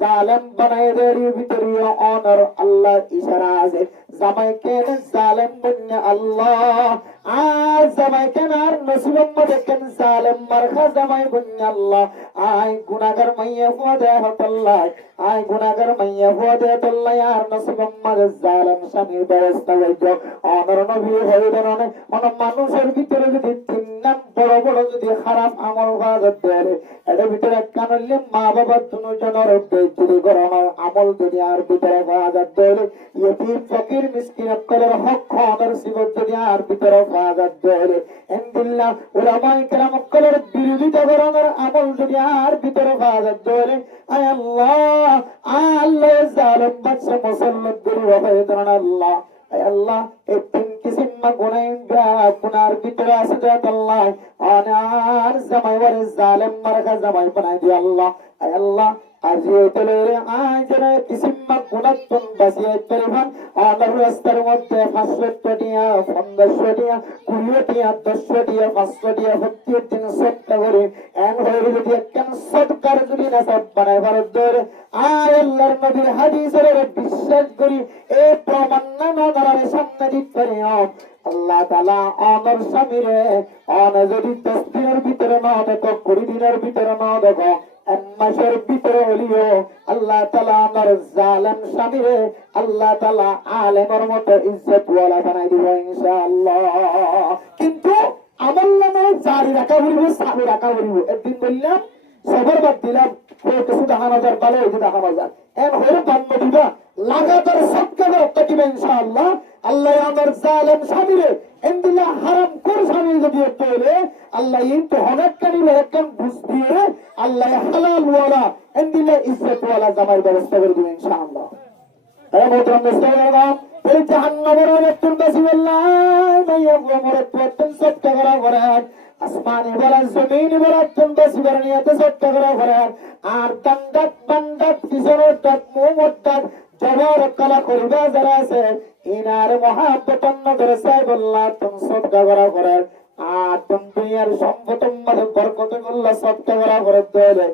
জালেম বানাই দেরি ভিতরে অনর আল্লাহ ইশারা আছে জামাই কেন জালেম বন্যা আল্লাহ আর জামাই কেন আর নসিবত মধ্যে কেন জালেম মারখা জামাই বন্যা আল্লাহ। আই গুনাহগার মাইয়া ফুয়াদে হতাল্লাহ, আই গুনাহগার মাইয়া ফুয়াদে হতাল্লাহ আর নসিবত মধ্যে জালেম স্বামীর ব্যবস্থা হইতো অনর নবী হইদরনে মন মানুষের ভিতরে যদি তিন নাম বড় বড় যদি খারাপ আমল হওয়া দেয় এটার ভিতরে কানলে মা বাবা দুজনের বেইজ্জতি করানো আমল যদি আর ভিতরে হওয়া দেয় ইতিম ফকির মিসকিন অকলের হক খোয়ানোর সিবত যদি আর ভিতরে হওয়া দেয় এন্দিল্লাহ উলামায়ে কেরাম অকলের বিরোধিতা করানোর আমল যদি আর ভিতরে হওয়া দেয় আয় আল্লাহ আল্লাহ জালেম বাদশা মুসল্লিদ গুরু হইদরন আল্লাহ আয় আল্লাহ এই তিন কিসিম গুনার ভিতরে আছে আল্লাহ অনার জামাই ওরে জালেম মারকা জামাই বানাই দিও আল্লাহ। আয় আল্লাহ আজিয়ে তলের আজরে কিসিম্মা গুনাতন বাসিয়ে তরিবান আল্লাহর রাস্তার মধ্যে 500 টিয়া 1500 টিয়া 20 টিয়া 10 টিয়া 500 টিয়া প্রত্যেক দিন সদকা করে এন হয়ে যদি একখান সদকার যদি না সব বানাই ভারত ধরে আর আল্লাহর নবীর হাদিসের বিশ্বাস করি এই প্রমাণ না নজরের সামনে দিতে পারি আল্লাহ তাআলা আমার স্বামীরে অনে যদি 10 দিনের ভিতরে না দেখো 20 দিনের ভিতরে না দেখো এক মাসের ভিতরে হলিও আল্লাহ তাআলা আমার জালেম স্বামীরে আল্লাহ তাআলা আলেমের মতো ইজ্জতওয়ালা বানাই দিব ইনশাআল্লাহ। কিন্তু আমল নামে জারি রাখা বলিব সাবি রাখা বলিব একদিন বললাম সবার বাদ দিলাম কিছু 10,000 ভালো হয়েছে 10,000 এর হয়ে বান্ন দিবা লাগাতার সদকা করতে দিবে ইনশাআল্লাহ। আল্লাহ আমার জালেম স্বামীরে এন্দিলা হারাম কোন স্বামী যদি পেলে আল্লাহ ইনতো হনাক কানিলে একদম বুঝ দিয়ে আল্লাহ হালাল ওয়ালা এন্দিলা ইজ্জত ওয়ালা জামাই ব্যবস্থা করে দিবে ইনশাআল্লাহ। এই মোহতরম মুসলমান এই জাহান্নামের মৃত্যুর বাসি আল্লাহ মাইয়া মরত পতন সদকা করা করে আসমানি বলা জমিনি বলা তুম বাসি নিয়তে সদকা করা করে আর দন্ডক বন্ডক পিছনের তক মুমুদ্দক জবর কলা করিবা যারা আছে ইনার মহাব্বতন নজরে সাহেব আল্লাহ তুম সদকা করা করে আর তুম দুনিয়ার সম্পদের মধ্যে বরকত আল্লাহ সদকা করা করে দেয়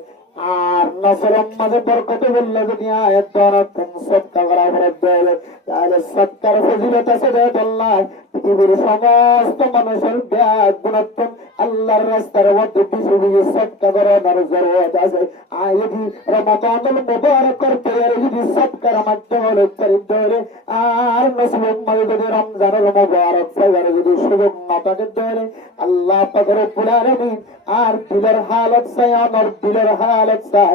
আর নসরের মাঝে বরকত বললে যদি আয়াত দ্বারা তুম সদকা করা করে দেয় তাহলে সদকার ফজিলত আছে দেয় আল্লাহ। পৃথিবীর সমস্ত মানুষের ব্যাগ গুণাত্মক আল্লাহর রাস্তার মধ্যে কিছু কিছু সদকা করার জরুরত আছে। আর যদি রমাদানুল মুবারকের পরে যদি সদকার মাধ্যমে উচ্চারিত হলে আর নসিবের মাঝে যদি রমজানুল মুবারক পাইবার যদি সুযোগ না থাকে তাহলে আল্লাহ পাক রব্বুল আলামিন আর দিলের হালত চাই আমার দিলের হালত চাই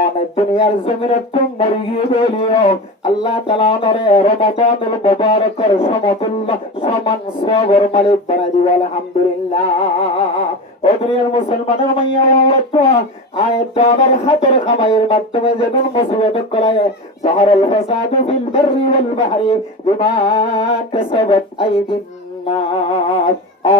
অনেক দুনিয়ার জমিনে তুমি মরে গিয়ে বলিও আল্লাহ তাআলা আমারে রমাদানুল মুবারকের সমতুল্য সমান সবর মালিক বানাই দিব আলহামদুলিল্লাহ। ও দুনিয়ার মুসলমানের মাইয়া ওয়াতো আয়াত আমার হাতের কামাইয়ের মাধ্যমে যেন মুসিবত করায় যাহারুল ফাসাদু ফিল বাররি ওয়াল বাহরি বিমা কাসাবাত আইদিন নাস।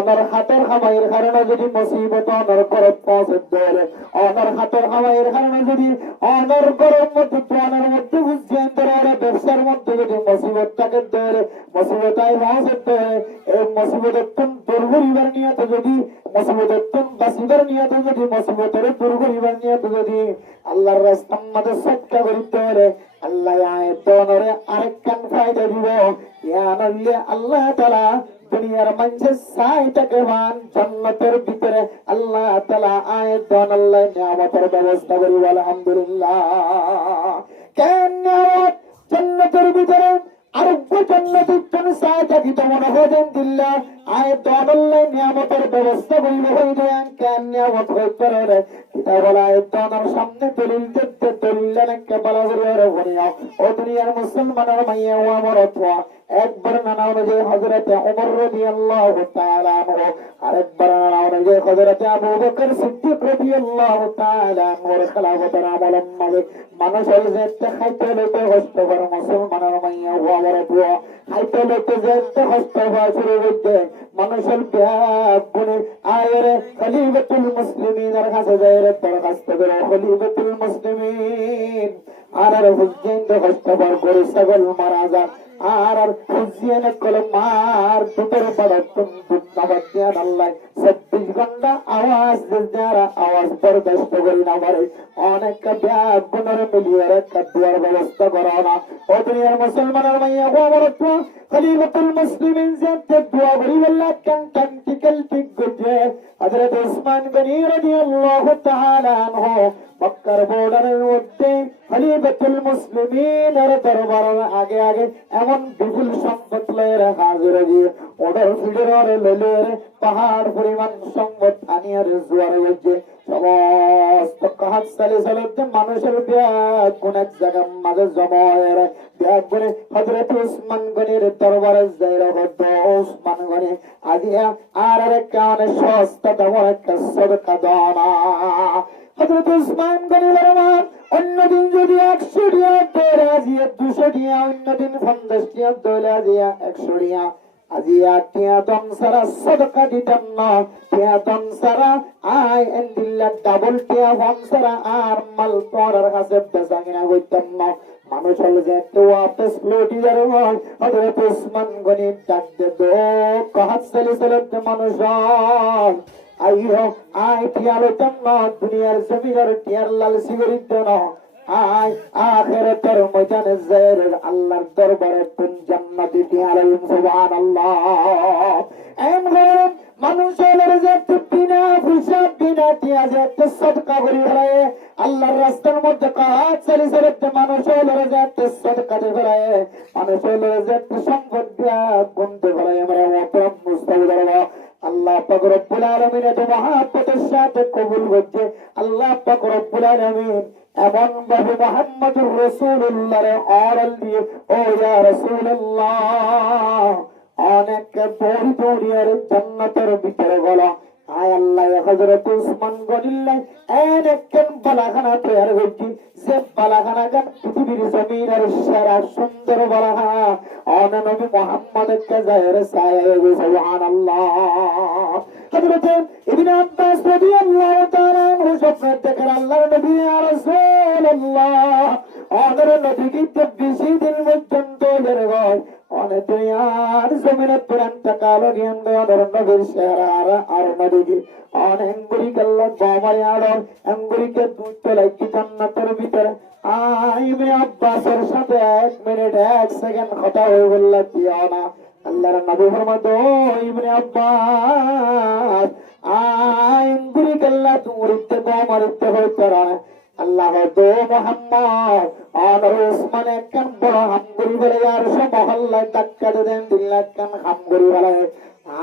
অনর হাতের হামাইয়ের কারণে যদি মুসিবত অনর করত পৌঁছে দেয়, অনর হাতের হামাইয়ের কারণে যদি অনর করার মধ্যে প্রাণের মধ্যে বুঝছেন তারা ব্যবসার মধ্যে যদি মুসিবতটাকে দেয়, মুসিবতাই পৌঁছে দেয়, এই মুসিবতের দূর করিবার নিয়ত যদি মুসিবতের বাঁচিবার নিয়ত যদি মুসিবতের দূর করিবার নিয়ত যদি আল্লাহর রাস্তার মধ্যে সৎকা করিতে হলে আল্লাহ আয়তনরে আরেকখান ফায়দা দিব। ইয়ানল্লে আল্লাহ তাআলা দুনিয়ার মানুষের সাইটাকে মান জান্নাতের ভিতরে আল্লাহ তাআলা আয়তন আল্লাহ নিয়ামতের ব্যবস্থা করিব। আলহামদুলিল্লাহ। কেন নিয়ামত জান্নাতের ভিতরে আরোগ্য জান্নাতের জন্য সাইটা কি তেমন হবেন দিল্লাহ আয়তন আল্লাহ নিয়ামতের ব্যবস্থা করিব। হইলে কেন নিয়ামত হইতে পারে এটা বলা আয়তনের সামনে দলিল দেখতে দলিল নাকি বলা করে ও দুনিয়ার মুসলমানের মাইয়া ও আমার অথবা একবার নানা অনুযায়ী হযরতে ওমর রাদিয়াল্লাহু তাআলা আনহু, আরেকবার নানা অনুযায়ী হযরতে আবু বকর সিদ্দিক রাদিয়াল্লাহু তাআলা আনহুর খেলাফতের আমলের মাঝে মানুষের যে একটা খাইতে লইতে কষ্ট করে মুসলমানের মাইয়া ও আমার অথবা খাইতে লইতে যে একটা কষ্ট হয় শুরু করতে মানুষের ব্যাগ গুনে আয়ের খলিফাতুল মুসলিমিনের কাছে যায় রে দরখাস্ত করে খলিফাতুল মুসলিমিন আর হুজেন তো কষ্ট করে ছাগল মারা যায় আর হুজেন কল মার দুটোর পড়তুন দুটাবাদিয়া আল্লাহ 26 ঘন্টা আওয়াজ দেয়ার আওয়াজ বরদাস্ত করি না পারে অনেক ব্যাগ গুনের মিলিয়ে একটা দুয়ার ব্যবস্থা করো না ও দুনিয়ার মুসলমানের মাইয়া ও আমার তো খলিফাতুল মুসলিমিন যে দোয়া করি আল্লাহ কান টিকল ঠিক গজে হযরত উসমান গনি রাদিয়াল্লাহু তাআলা আনহু মক্কার বর্ডারের মধ্যে খলিফাতুল মুসলিমিনের দরবারের আগে আগে এমন বিপুল সম্পদ লয়ে হাজির হয়ে ওডার ফিডার লইলে পাহাড় পরিমাণ সম্পদ আনিয়ার জোয়ারে হচ্ছে সমস্ত কাহাত সালে সালেতে মানুষের ব্যাগ কোন এক জায়গার মাঝে জমা হয়ে ব্যাগ করে হযরত উসমান গনির দরবারে যাইরা হতো উসমান গনি আজিয়া আর এক কানে সস্তা তেমন একটা সদকা দানা হযরত উসমান গনি বলেন অন্যদিন যদি 100 টাকা দৌড়ে আজিয়া 200 টাকা অন্যদিন 50 টাকা দৌড়ে আজিয়া 100 টাকা আজিয়া টিয়াদন সারা সদকা দিতাম না টিয়াদন সারা আই এন্ডিল্লা ডাবল টিয়া ওয়ান সারা আর মাল পড়ার কাছে বেচা কিনা করতাম না মানুষ হল যে তো আপস লোটি যার হয় হযরত উসমান গনি ডাক দে দো কাহাত সালে সালে মানুষ আইও আই টিয়ালো তন্ন দুনিয়ার জমির টিয়ার লাল সিগরিত না আই আখিরাতের ময়দানে যায়ের আল্লাহর দরবারে তুম জান্নাতি টিয়ালো সুবহানাল্লাহ এম গরম মানুষের যে বিনা পয়সা বিনা টিয়া যে সদকা করি হয় আল্লাহর রাস্তার মধ্যে কাজ চালি চলে মানুষের যে সদকা করে হয় মানুষের যে সম্পদ গুনতে হয় আমরা অপরাধ মুস্তাফির আল্লাহ পাক রব্বুল আলামিন এত মহব্বতের সাথে কবুল করছে আল্লাহ পাক রব্বুল আলামিন এমন ভাবে মুহাম্মদুর রাসূলুল্লাহর অরাল দিয়ে ও ইয়া রাসূলুল্লাহ অনেক বড় বড়িয়ার জান্নাতের ভিতরে গলা আয় আল্লাহ হযরত উসমান গনিল্লাহ এনেকন বালাখানা তৈরি করছি যে বালাখানা গান পৃথিবীর জমিনের সেরা সুন্দর বালাখানা অনা নবী মুহাম্মদের কাজায়ের সায়ায়ে সুবহানাল্লাহ হযরত ইবনে আব্বাস রাদিয়াল্লাহু তাআলা আনহু স্বপ্নে দেখেন আল্লাহর নবী ইয়া রাসূলুল্লাহ অনার নবীকে বেশি দিন পর্যন্ত ধরে গয় অনেক দুনিয়ার জমিনে পুরানটা কালো জ্ঞান দেওয়ার নবীর চেহারার আর নদীকে অনেক গুলি কাল্লা বামারে আড়র এমগুলিকে দুধ তোলাই কি জান্নাতের ভিতরে ইবনে আব্বাসের সাথে 1 মিনিট 1 সেকেন্ড কথা হয়ে গেল কি না আল্লাহর নবী ফরমাতো ইবনে আব্বাস এমগুলি কাল্লা তুরিতে বামারিতে হইতে রা আল্লাহ তো মুহাম্মদ আর উসমান একখান বড় হামগুড়ি বলে আর সব মহল্লায় ধাক্কা দেন দিল্লাখান হামগুড়ি বলে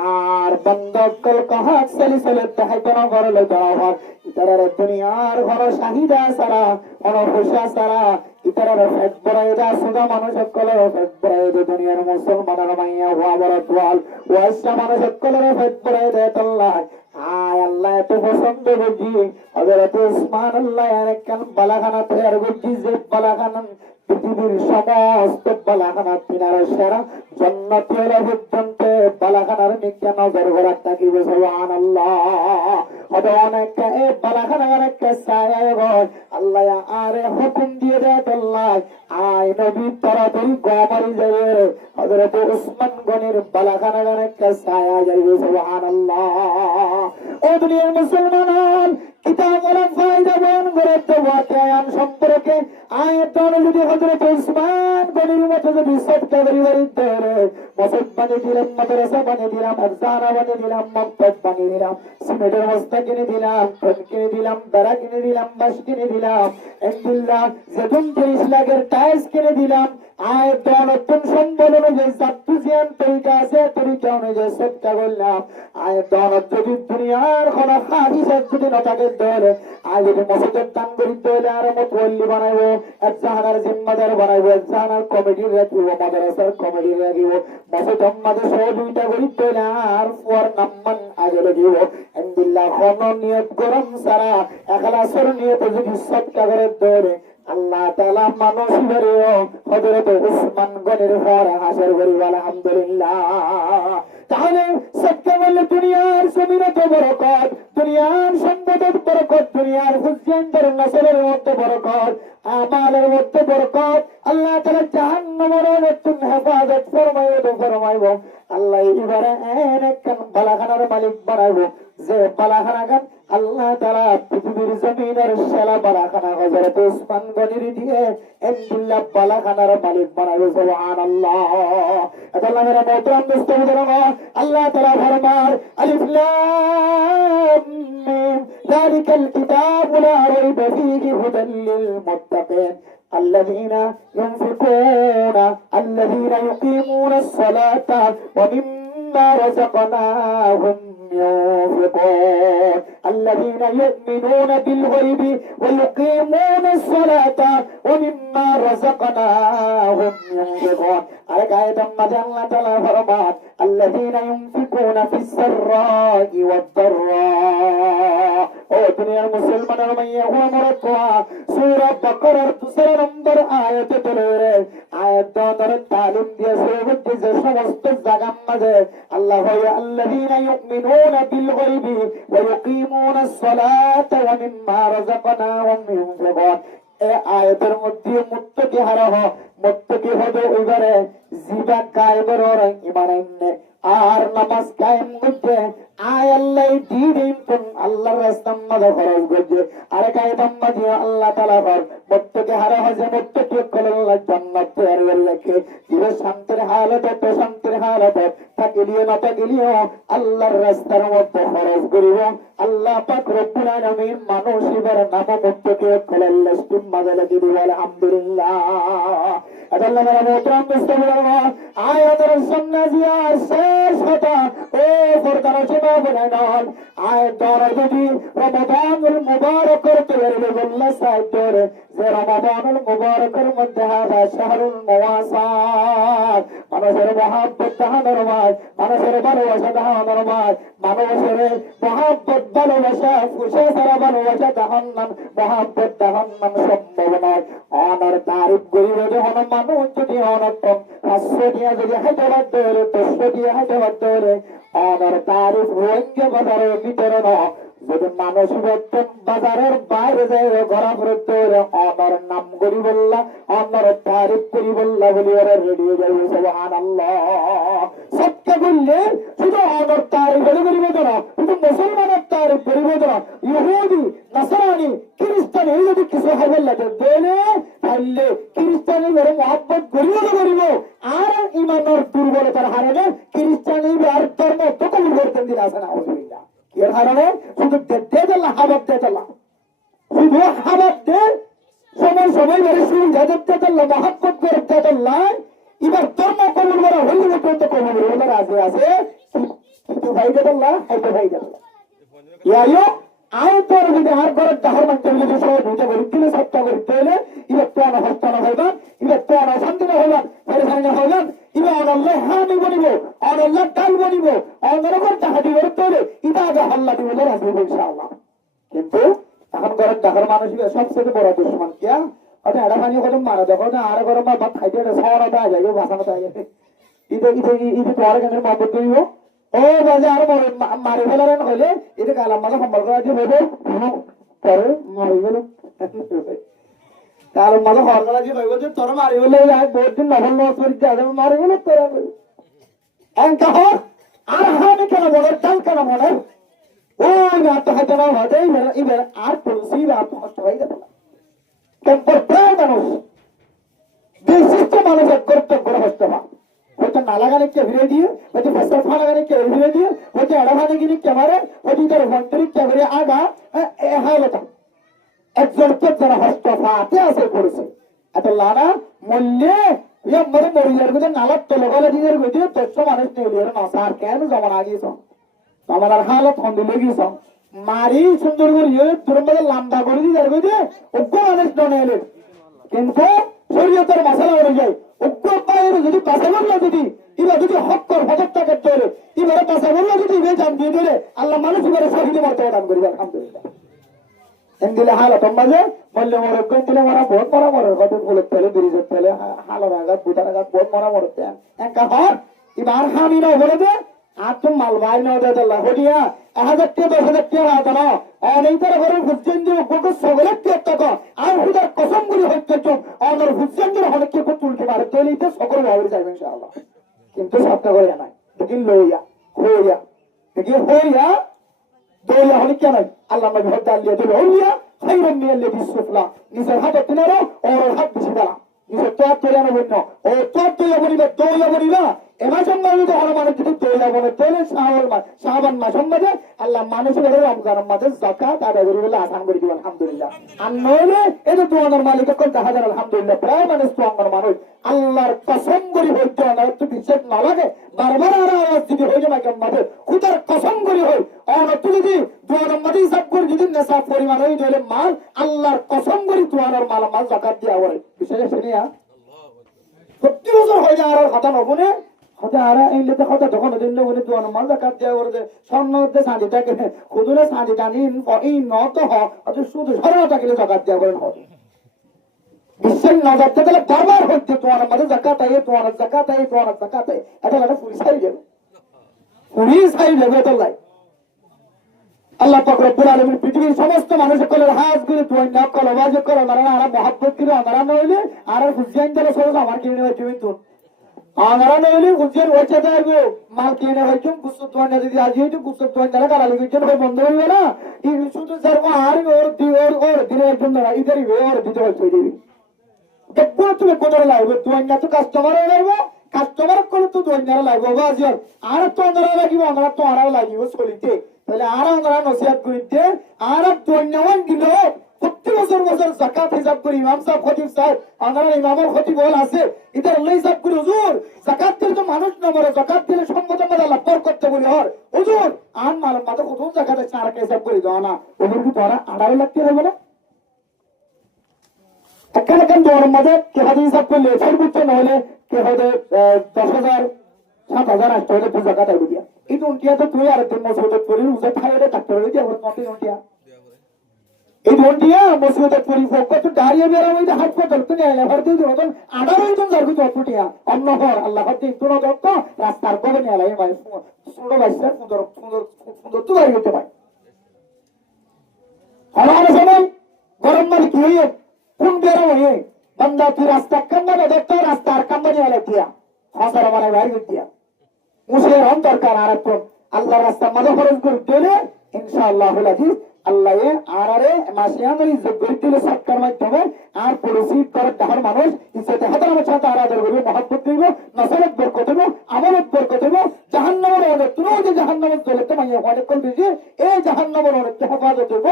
আর বন্ধকল কাহাত সালি সালে দেখাইতে না করলে দেওয়া ইতারার দুনিয়ার ঘর শাহিদা সারা অনফুসা সারা ইতারার ফেট বড়াই দা সুদা মানুষ সকলের ফেট বড়াই দে দুনিয়ার মুসলমানের মাইয়া হওয়া বড় তোয়াল ওয়াইসা মানুষ সকলের ফেট বড়াই দে আল্লাহ আয় আল্লাহ এত পছন্দ করছি হযরত উসমান আল্লাহ একখান বালাখানা তৈরি করছি যে বালাখানা পৃথিবীর সমস্ত বালাখানা তিনার সেরা জান্নাতি হলো পর্যন্ত বালাখানার মিকে নজর করার থাকিবে সুবহানাল্লাহ। ওটা অনেকটা এই বালাখানা অনেকটা ছায়া গয় আল্লাহ আরে হুকুম দিয়ে দেয় আল্লাহ আয় নবী তাড়াতাড়ি গমারি যাবে হযরত উসমান গনির বালাখানা অনেকটা ছায়া যাবে সুবহানাল্লাহ। ও দুনিয়ার মুসলমান কিতাবুল ফায়দা বয়ান করে তো ওয়াকিয়ান সম্পর্কে আয়াত যদি হযরত উসমান গনির মতো যদি সদকা করি ধরে মসজিদ বানিয়ে দিলাম, মাদ্রাসা বানিয়ে দিলাম, আফজানা বানিয়ে দিলাম, মক্তব বানিয়ে দিলাম, সিমেন্টের বস্তা কিনে দিলাম, ট্রেন কিনে দিলাম, বেড়া কিনে দিলাম, বাস কিনে দিলাম, আলহামদুলিল্লাহ যেদিন 30 লাখের টাইলস কিনে দিলাম আয়ের দল নতুন সম্বল অনুযায়ী জাতুজিয়ান তরিকা আছে তরিকা অনুযায়ী সদকা করলাম আয়ের দল যদি দুনিয়ার কোন হাদিসের যদি নটাকে ধরে আজ যদি মসজিদের দান করিতে হলে আর মুতওয়াল্লি বানাইবো, এক জাহানার জিম্মাদার বানাইবো, এক জাহানার কমিটি রাখিব, মাদ্রাসার কমিটি রাখিব, মসজিদ আমাদের সহযোগিতা করিতে হলে আর ফর নাম্মান আগে লাগিব আলহামদুলিল্লাহ। কোন নিয়ত গরম সারা এখলাসের নিয়ত যদি সদকা করে ধরে আল্লাহ তাআলা মানুষ ধরেও হযরত উসমান গনির ঘর হাসর করিব আলহামদুলিল্লাহ। তাহলে সদকা বললে দুনিয়ার জমিনে তো বরকত, দুনিয়ার সম্পদের বরকত, দুনিয়ার হুজুরদের নসরের মধ্যে বরকত, আমালের মধ্যে বরকত, আল্লাহ তাআলা জাহান্নামের মধ্যে হেফাজত ফরমাইবো। আল্লাহ এবারে একখান বালাখানার মালিক বানাইবো যে বালাখানাগান আল্লাহ তাআলা পৃথিবীর জমিনের সেরা বালাখানা হযরত উসমান গনির দিয়ে আলহামদুলিল্লাহ বালাখানার মালিক বানাইবো সুবহানাল্লাহ। আল্লাহ মেরা মোহতারাম দোস্ত বুজুর্গ আল্লাহ তাআলা ফরমান আলিফ লাম মিম যালিকাল কিতাবু লা রাইবা ফীহি হুদাল লিল মুত্তাকিন الذين يقيمون الصلاة ومما رزقناهم ينفقون الذين يؤمنون بالغيب ويقيمون الصلاة ومما رزقناهم ينفقون على قاعدة الله تعالى فرمان الذين ينفقون في السراء والضراء ও দুনিয়ার মুসলমানের মাইয়া হুয়া মরতোয়া সূরা বাকারার 2 নম্বর আয়াতে বলে আয়াত দ্বারা তালিম দিয়েছে যে সমস্ত জায়গার মাঝে আল্লাহ হয় আল্লাযীনা ইউমিনুনা বিল গায়বি ওয়া ইউকিমুনাস সালাতা ওয়া মিম্মা রাযাকনাহুম ইউনফিকুন। এই আয়াতের মধ্যে মুত্তাকি হারাহ মুত্তাকি হবে ওইবারে জিবা কায়েমের ওর ঈমান আননে আর নামাজ কায়েম করতে আয় আল্লাহ দিন কোন আল্লাহর রাস্তার মধ্যে খরচ করছে আরে কায়েম মাঝে আল্লাহ তাআলা ফর মুত্তাকি হারা হয় মুত্তাকি আল্লাহ জান্নাত তৈরি করে রাখে জীব শান্তির হালত তো শান্তির হালত থাকিলিও না থাকিলিও আল্লাহর রাস্তার মধ্যে খরচ করিব আল্লাহ পাক রব্বুল আলামিন মানুষ এবার নাম মুত্তাকি আল্লাহ স্টিম মাঝে লাগিয়ে দিবে আলহামদুলিল্লাহ। আল্লাহ মেরা মোহতারাম দোস্ত বুজুর্গ আয়াতের সামনে জিয়া শেষ কথা ও ফরদান শোনা বলে নন আয়াত দ্বারা যদি রমাদানুল মুবারকের তৈরি বললে সাইদর যে রমাদানুল মুবারকের মধ্যে হাদা শাহরুল মুওয়াসাত মানুষের মহব্বত দাহানোর মাস মানুষের ভালোবাসা দাহানোর মাস মানুষের মহব্বত ভালোবাসা খুশি সারা ভালোবাসা দাহান্নান মহব্বত দাহান্নান সম্ভব নয়। অনার তারিফ করিব যখন মানুষ যদি অনর্থম 500 দিয়া যদি হাজার ধরে 200 দিয়া হাজার ধরে অনার তারিফ রোহিঙ্গা বাজারের ভিতরে ন যদি মানুষ বর্তন বাজারের বাইরে যায় ঘোরাফেরা ধরে অনার নাম করি বললা অনার তারিফ করি বললা বলি ওরা রেডিও যাবে সুবহানাল্লাহ। সত্যি বললে শুধু অনার তারিফ করিব না শুধু মুসলমানের তারিফ করিব না ইহুদি নাসারানি খ্রিস্টান এই যদি কিছু হবে লাগে বলে তাহলে খ্রিস্টানি বড় মহব্বত করিব আর ইমানের দুর্বলতার হারানে খ্রিস্টানি আর ধর্ম তো কবুল করতে দিন আসে না অসুবিধা এর কারণে শুধু দেদাল্লাহ হাবাব দেদাল্লাহ শুধু হাবাব দে সময় সময় ধরে শুরু দেদাল্লাহ মহব্বত করে দেদাল্লাহ এবার ধর্ম কবুল করা হইলে পর্যন্ত কবুল হলে আছে কিন্তু ভাই দেদাল্লাহ হাইতে ভাই দেদাল্লাহ ইয়ায়ো আয় তোর যদি হার করে তাহার মানতে যদি সব বুঝে করি দিলে সত্য করতে হলে এবার তো না হস্ত না হইবান এবার তো না শান্তি না হইবান পরেশানি না হইবান এবার অনল্লাহ হানি বনিব অনল্লাহ ডাল বনিব অনরকম টাকা দিব তোলে এটা আগে হাল্লা দিব আসবে ইনশাআল্লাহ। কিন্তু এখন ঘরের টাকার মানুষ সবচেয়ে বড় দুশ্মন কিয়া ওটা এটা পানি কত মারা দেখো না আর গরম ভাত খাইতে সরা দেওয়া যায় বাসানো দেওয়া যায় তোমার কেন মহব্বত করিব ও বাজে আর মারি ফেলারেন হইলে এটা কালাম মাঝে সম্পর্ক আছে হইব পরে মারি গেল কালাম মাঝে হরগলা দিয়ে হইব যে তোর মারি হলে বহুত দিন নভল নজর মারি গেল তোরা এঙ্কা হর আর হানি কেন মনে টান কেন মনে ওই রাত হাতে না হতে এবার আর পুলিশি রাত কষ্ট হয়ে গেল কেমন প্রায় মানুষ বিশিষ্ট মানুষের কর্তব্য হচ্ছে না হয়তো নালাগানে কে ভিড়ে দিয়ে হয়তো ফসল ফালাগানে কে ভিড়ে দিয়ে হয়তো এড়াভানে গিয়ে ক্যামেরা হয়তো তার মন্ত্রী ক্যামেরা আগা হলো একজনকে যারা হস্তফাতে আসে পড়েছে এত লানা মূল্যে মরে মরিয়ার গুলো নালার তলগালে দিয়ে গিয়ে তথ্য মানুষ নিয়ে নসার কেন জমান আগিয়েছ আমার হালত হন্দি লেগেছ মারি সুন্দর করে তোর মধ্যে লাম্বা করে দিয়ে অজ্ঞ মানুষ ডনে এলেন কিন্তু শরীয়তের মশলা অনুযায়ী অজ্ঞ পায়ের যদি কাছে বললো যদি এবার যদি হক কর হজরটাকে ধরে এবারে কাছে বললো যদি ইবে জান দিয়ে দিলে আল্লাহ মানুষ এবারে শহীদ মর্তবা দান করিবে আলহামদুলিল্লাহ দিলে হালত মাঝে বললে মর অজ্ঞ দিলে মারা বহুত মরা মরার কত ফুলের তেলে ব্রিজের তেলে হালার আঘাত বুটার আঘাত বহুত মরা মরতে একা হর এবার হামি না বলে দে আর তো মাল ভাই না দেয় আল্লাহ হলিয়া 1000 টাকা 10,000 টাকা রাত না অনেক তার ঘরে হুসেন দিয়ে গোগো সগলের টাকা আর হুদার কসম করে হচ্ছে তো অনর হুসেন দিয়ে অনেক কে তুলতে পারে তলিতে সকল ভাবে যাবে ইনশাআল্লাহ কিন্তু সাতটা করে না দেখি লইয়া হইয়া দেখি হইয়া দইয়া হলি কেন আল্লাহ নবী হত্যা দিয়ে দিল হইয়া খাইরুম মিনাল্লাযী সুফলা নিজের হাতে তিনারো ওর হাত বেশি দাঁড়া নিজের তোয়ার তৈরি বন্য ও তোর তৈরি বলিবে দইয়া বলিবা এবার সম্মানিত হনুমানের যদি তৈরি বলে তৈরি শাহবান মাস সম্মানে আল্লাহ মানুষের রমজানের মাঝে যাকাত আদায় করি বলে আসান করে দিব আলহামদুলিল্লাহ আর নইলে এই যে তোমাদের মালিক করতে হাজার আলহামদুলিল্লাহ প্রায় মানুষ তোমার মানুষ আল্লাহর কসম করি হইতে আমার একটু বিশ্বাস না লাগে বারবার আর আওয়াজ দিতে হয়ে যাবে কেমন মাঝে খুদার কসম করি হই অনর্থ যদি তোমাদের মাঝে হিসাব করে যদি নেশা পরিমাণ হয়ে গেলে মাল আল্লাহর কসম করি তোমার মাল যাকাত দেওয়া হয় বিশেষ শুনিয়া প্রতি বছর হয়ে যায় আর কথা নবনে হতে আরা এইলে তো কথা তখন দিন বলে তো মাল জাকাত দেওয়া করে স্বর্ণতে সাঁজিটাকে খুদুরে সাঁজিটা নিন এই নত হতে শুধু স্বর্ণটা গেলে জাকাত দেওয়া করেন হবে বিশ্বের নজর থেকে বারবার হচ্ছে তোমার মাঝে জাকাত আইয়ে তোমার জাকাত আইয়ে তোমার জাকাত আইয়ে এটা একটা পুলিশ আই যাবে পুলিশ আই যাবে তো লাই আল্লাহ পাক রব্বুল আলামিন পৃথিবীর সমস্ত মানুষের কলের হাত গুলো তুই না কল আওয়াজ করে আমরা মহব্বত করে আমরা নইলে আর হুসেন দলে সব আমার কিনে হইছে কিন্তু আমরা নইলে হুসেন হইছে যাইবো মাল কিনে হইছে গুসু তুই না যদি আজ হইছে গুসু তুই না কারা লিখছে ভাই বন্ধ হইবে না এই শুধু স্যার আর ওর দিনে একজন না ইদারি ওর দিতে হইছে দিবি দেখবো তুমি কোন লাগবে তুই না তো কাস্টমার লাগবে কাস্টমার করে তো তুই না লাগবে বাজ আর তো আমরা লাগিব আমরা তো আরাও লাগিব চলিতে তাহলে আর আমরা নসিহত করিতে আর ধন্যবাদ দিল প্রতি বছর বছর যাকাত হিসাব করি ইমাম সাহেব খতিব সাহেব আমরা ইমামের খতিব বল আছে এটা আল্লাহ হিসাব করি হুজুর যাকাত দিলে তো মানুষ না মরে যাকাত দিলে সম্পদের মধ্যে আল্লাহ করতে বলি হর হুজুর আর মাল মাথা কত যাকাত চার হিসাব করি দাও না ওদের কি তোরা 2.5 লাখ টাকা হবে না এখানে তোর মধ্যে কে হাতে হিসাব করলে ফের বুঝতে না হলে কে হতে 10,000 7,000 আসতে হলে তুই জাকাত আইবো দিয়া এই দুটিয়া তো তুই আর তুই মসজিদত করি উজে খাইলে ডাক্তার হয়ে যাবে কত দুটিয়া এই দুটিয়া মসজিদত করি ফোকাস দাঁড়িয়ে বেরা হইতে হাত পা ধরতে নিয়ে এলে ভরতে দিও তখন আডারই তো জারগু তো ফুটিয়া অন্য হর আল্লাহ হাতে একটু না দত্ত রাস্তার কোণে নিয়ে এলাই ভাই সুন্দর বাইসা সুন্দর তো বাড়ি হতে পারে আমার সময় গরম মানে কি হইয়ে কোন বেরা হইয়ে বন্দা তুই রাস্তা কান্না দেখতো রাস্তার কান্না নিয়ে এলাই দিয়া হাজার মানে ভাই দিয়া মুসের দরকার আর একটু আল্লাহ রাস্তা মাঝে খরচ করে দিলে ইনশাআল্লাহ আজিজ আল্লাহ আরারে মাসিয়ানের ইজ্জত করে দিলে সৎকার মাধ্যমে আর পলিসি করে তাহার মানুষ ইজ্জতে হাজার বছর তার আদর করবে মহব্বত দিব নসরত বরকত দিব আমানত বরকত দিব জাহান্নামের অনেক তুমি যে জাহান্নামের জ্বলতে মাইয়া অনেক করবে যে এই জাহান্নামের অনেক হেফাজত দিব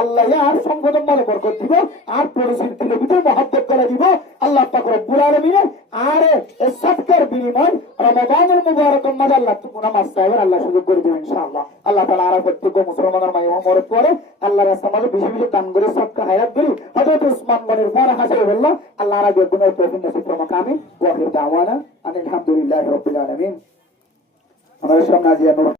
আল্লাহ আর সংগঠন মানে বরকত দিব আর পলিসির দিলে ভিতরে মহব্বত করে দিব আল্লাহ পাক রব্বুল আলামিন আর এই সৎকার বিনিময় রমাদানুল মুবারক মাঝে আল্লাহ তুকুনা মাস সাহেবের আল্লাহ সুযোগ করে দিবেন ইনশাআল্লাহ আল্লাহ তাআলা আর প্রত্যেক মুসলমানের মাইয়া মরত করে আল্লাহর রাস্তা মাঝে বেশি বেশি দান করে সবকা হায়াত করি হযরত উসমান গনির পরে হাসিল বলল আল্লাহ আর গুনাহ তৌফিক নসিব ফরমাক আমিন ওয়া আখির দাওয়ানা আলহামদুলিল্লাহি রাব্বিল আলামিন আমাদের সামনে আজিয়া